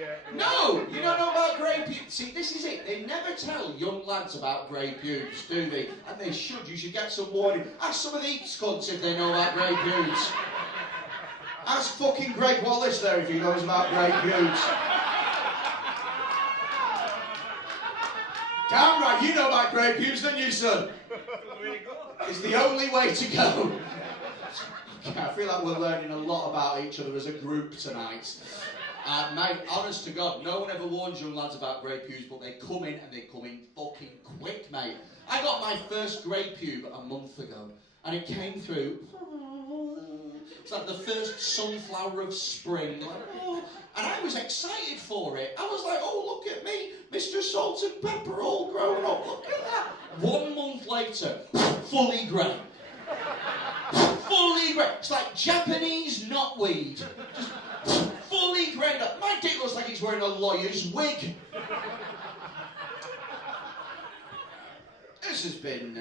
Yeah. No, you don't know about grey pubes. See, this is it. They never tell young lads about grey pubes, do they? And they should. You should get some warning. Ask some of these cunts if they know about grey pubes. Ask fucking Greg Wallace there if he knows about grey pubes. Damn right, you know about grey pubes, don't you, son? It's the only way to go. Okay, I feel like we're learning a lot about each other as a group tonight. Mate, honest to God, no one ever warns young lads about grey pubes, but they come in and they come in fucking quick, mate. I got my first grey pube a month ago, and it came through. It's like the first sunflower of spring. Like, oh, and I was excited for it. I was like, oh, look at me, Mr. Salt and Pepper, all grown up. Look at that. 1 month later, fully grey. Fully grey. It's like Japanese knotweed. Just fully greyed up. My dick looks like he's wearing a lawyer's wig. This has been,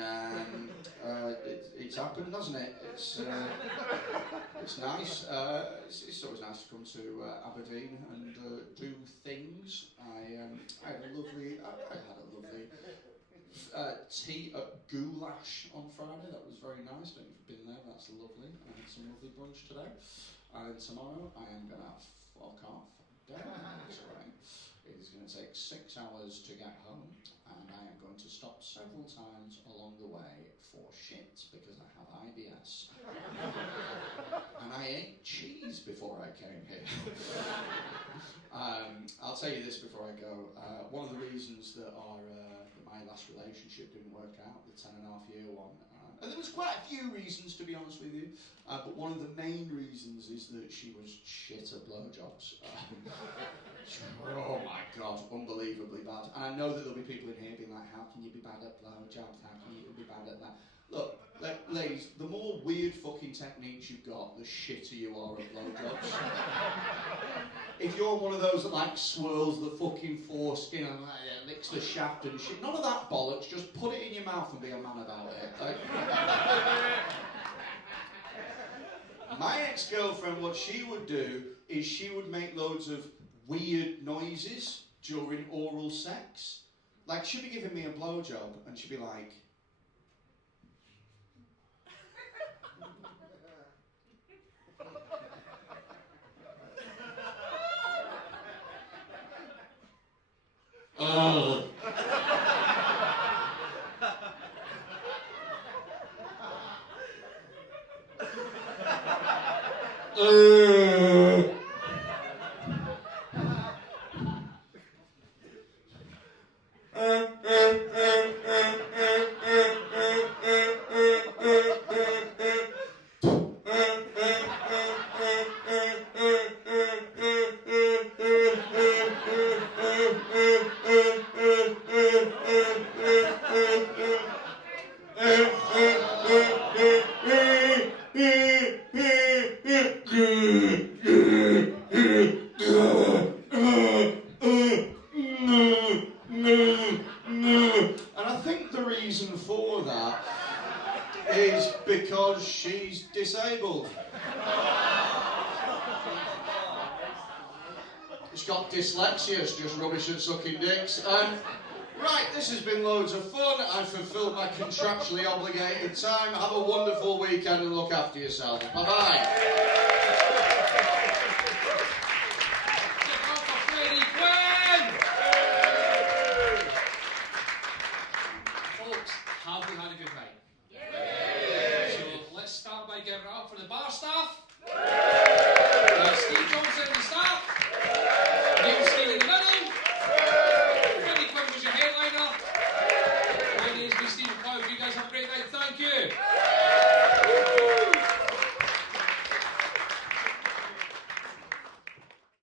it's happened, hasn't it? It's nice. It's always nice to come to Aberdeen and do things. I had a lovely tea at Goulash on Friday. That was very nice. Don't know if you've been there. That's lovely. I had some lovely brunch today. And tomorrow I am going to have fuck off. That's right. It is going to take 6 hours to get home, and I am going to stop several times along the way for shit because I have IBS. And I ate cheese before I came here. I'll tell you this before I go. One of the reasons that my last relationship didn't work out, the 10.5-year one, and there was quite a few reasons, to be honest with you, but one of the main reasons is that she was shit at blowjobs. Oh my God, unbelievably bad. And I know that there'll be people in here being like, how can you be bad at blowjobs? How can you be bad at that? Look, ladies, the more weird fucking techniques you've got, the shitter you are at blowjobs. If you're one of those that like swirls the fucking foreskin and licks the shaft and shit, none of that bollocks, just put it in your mouth and be a man about it. Like, my ex-girlfriend, what she would do is she would make loads of weird noises during oral sex. Like, she'd be giving me a blowjob and she'd be like, oh. And I think the reason for that is because she's disabled. She's got dyslexia, it's just rubbish at sucking dicks. Right, this has been loads of fun. I've fulfilled my contractually obligated time. Have a wonderful weekend and look after yourself. Bye-bye. give it up for the bar staff.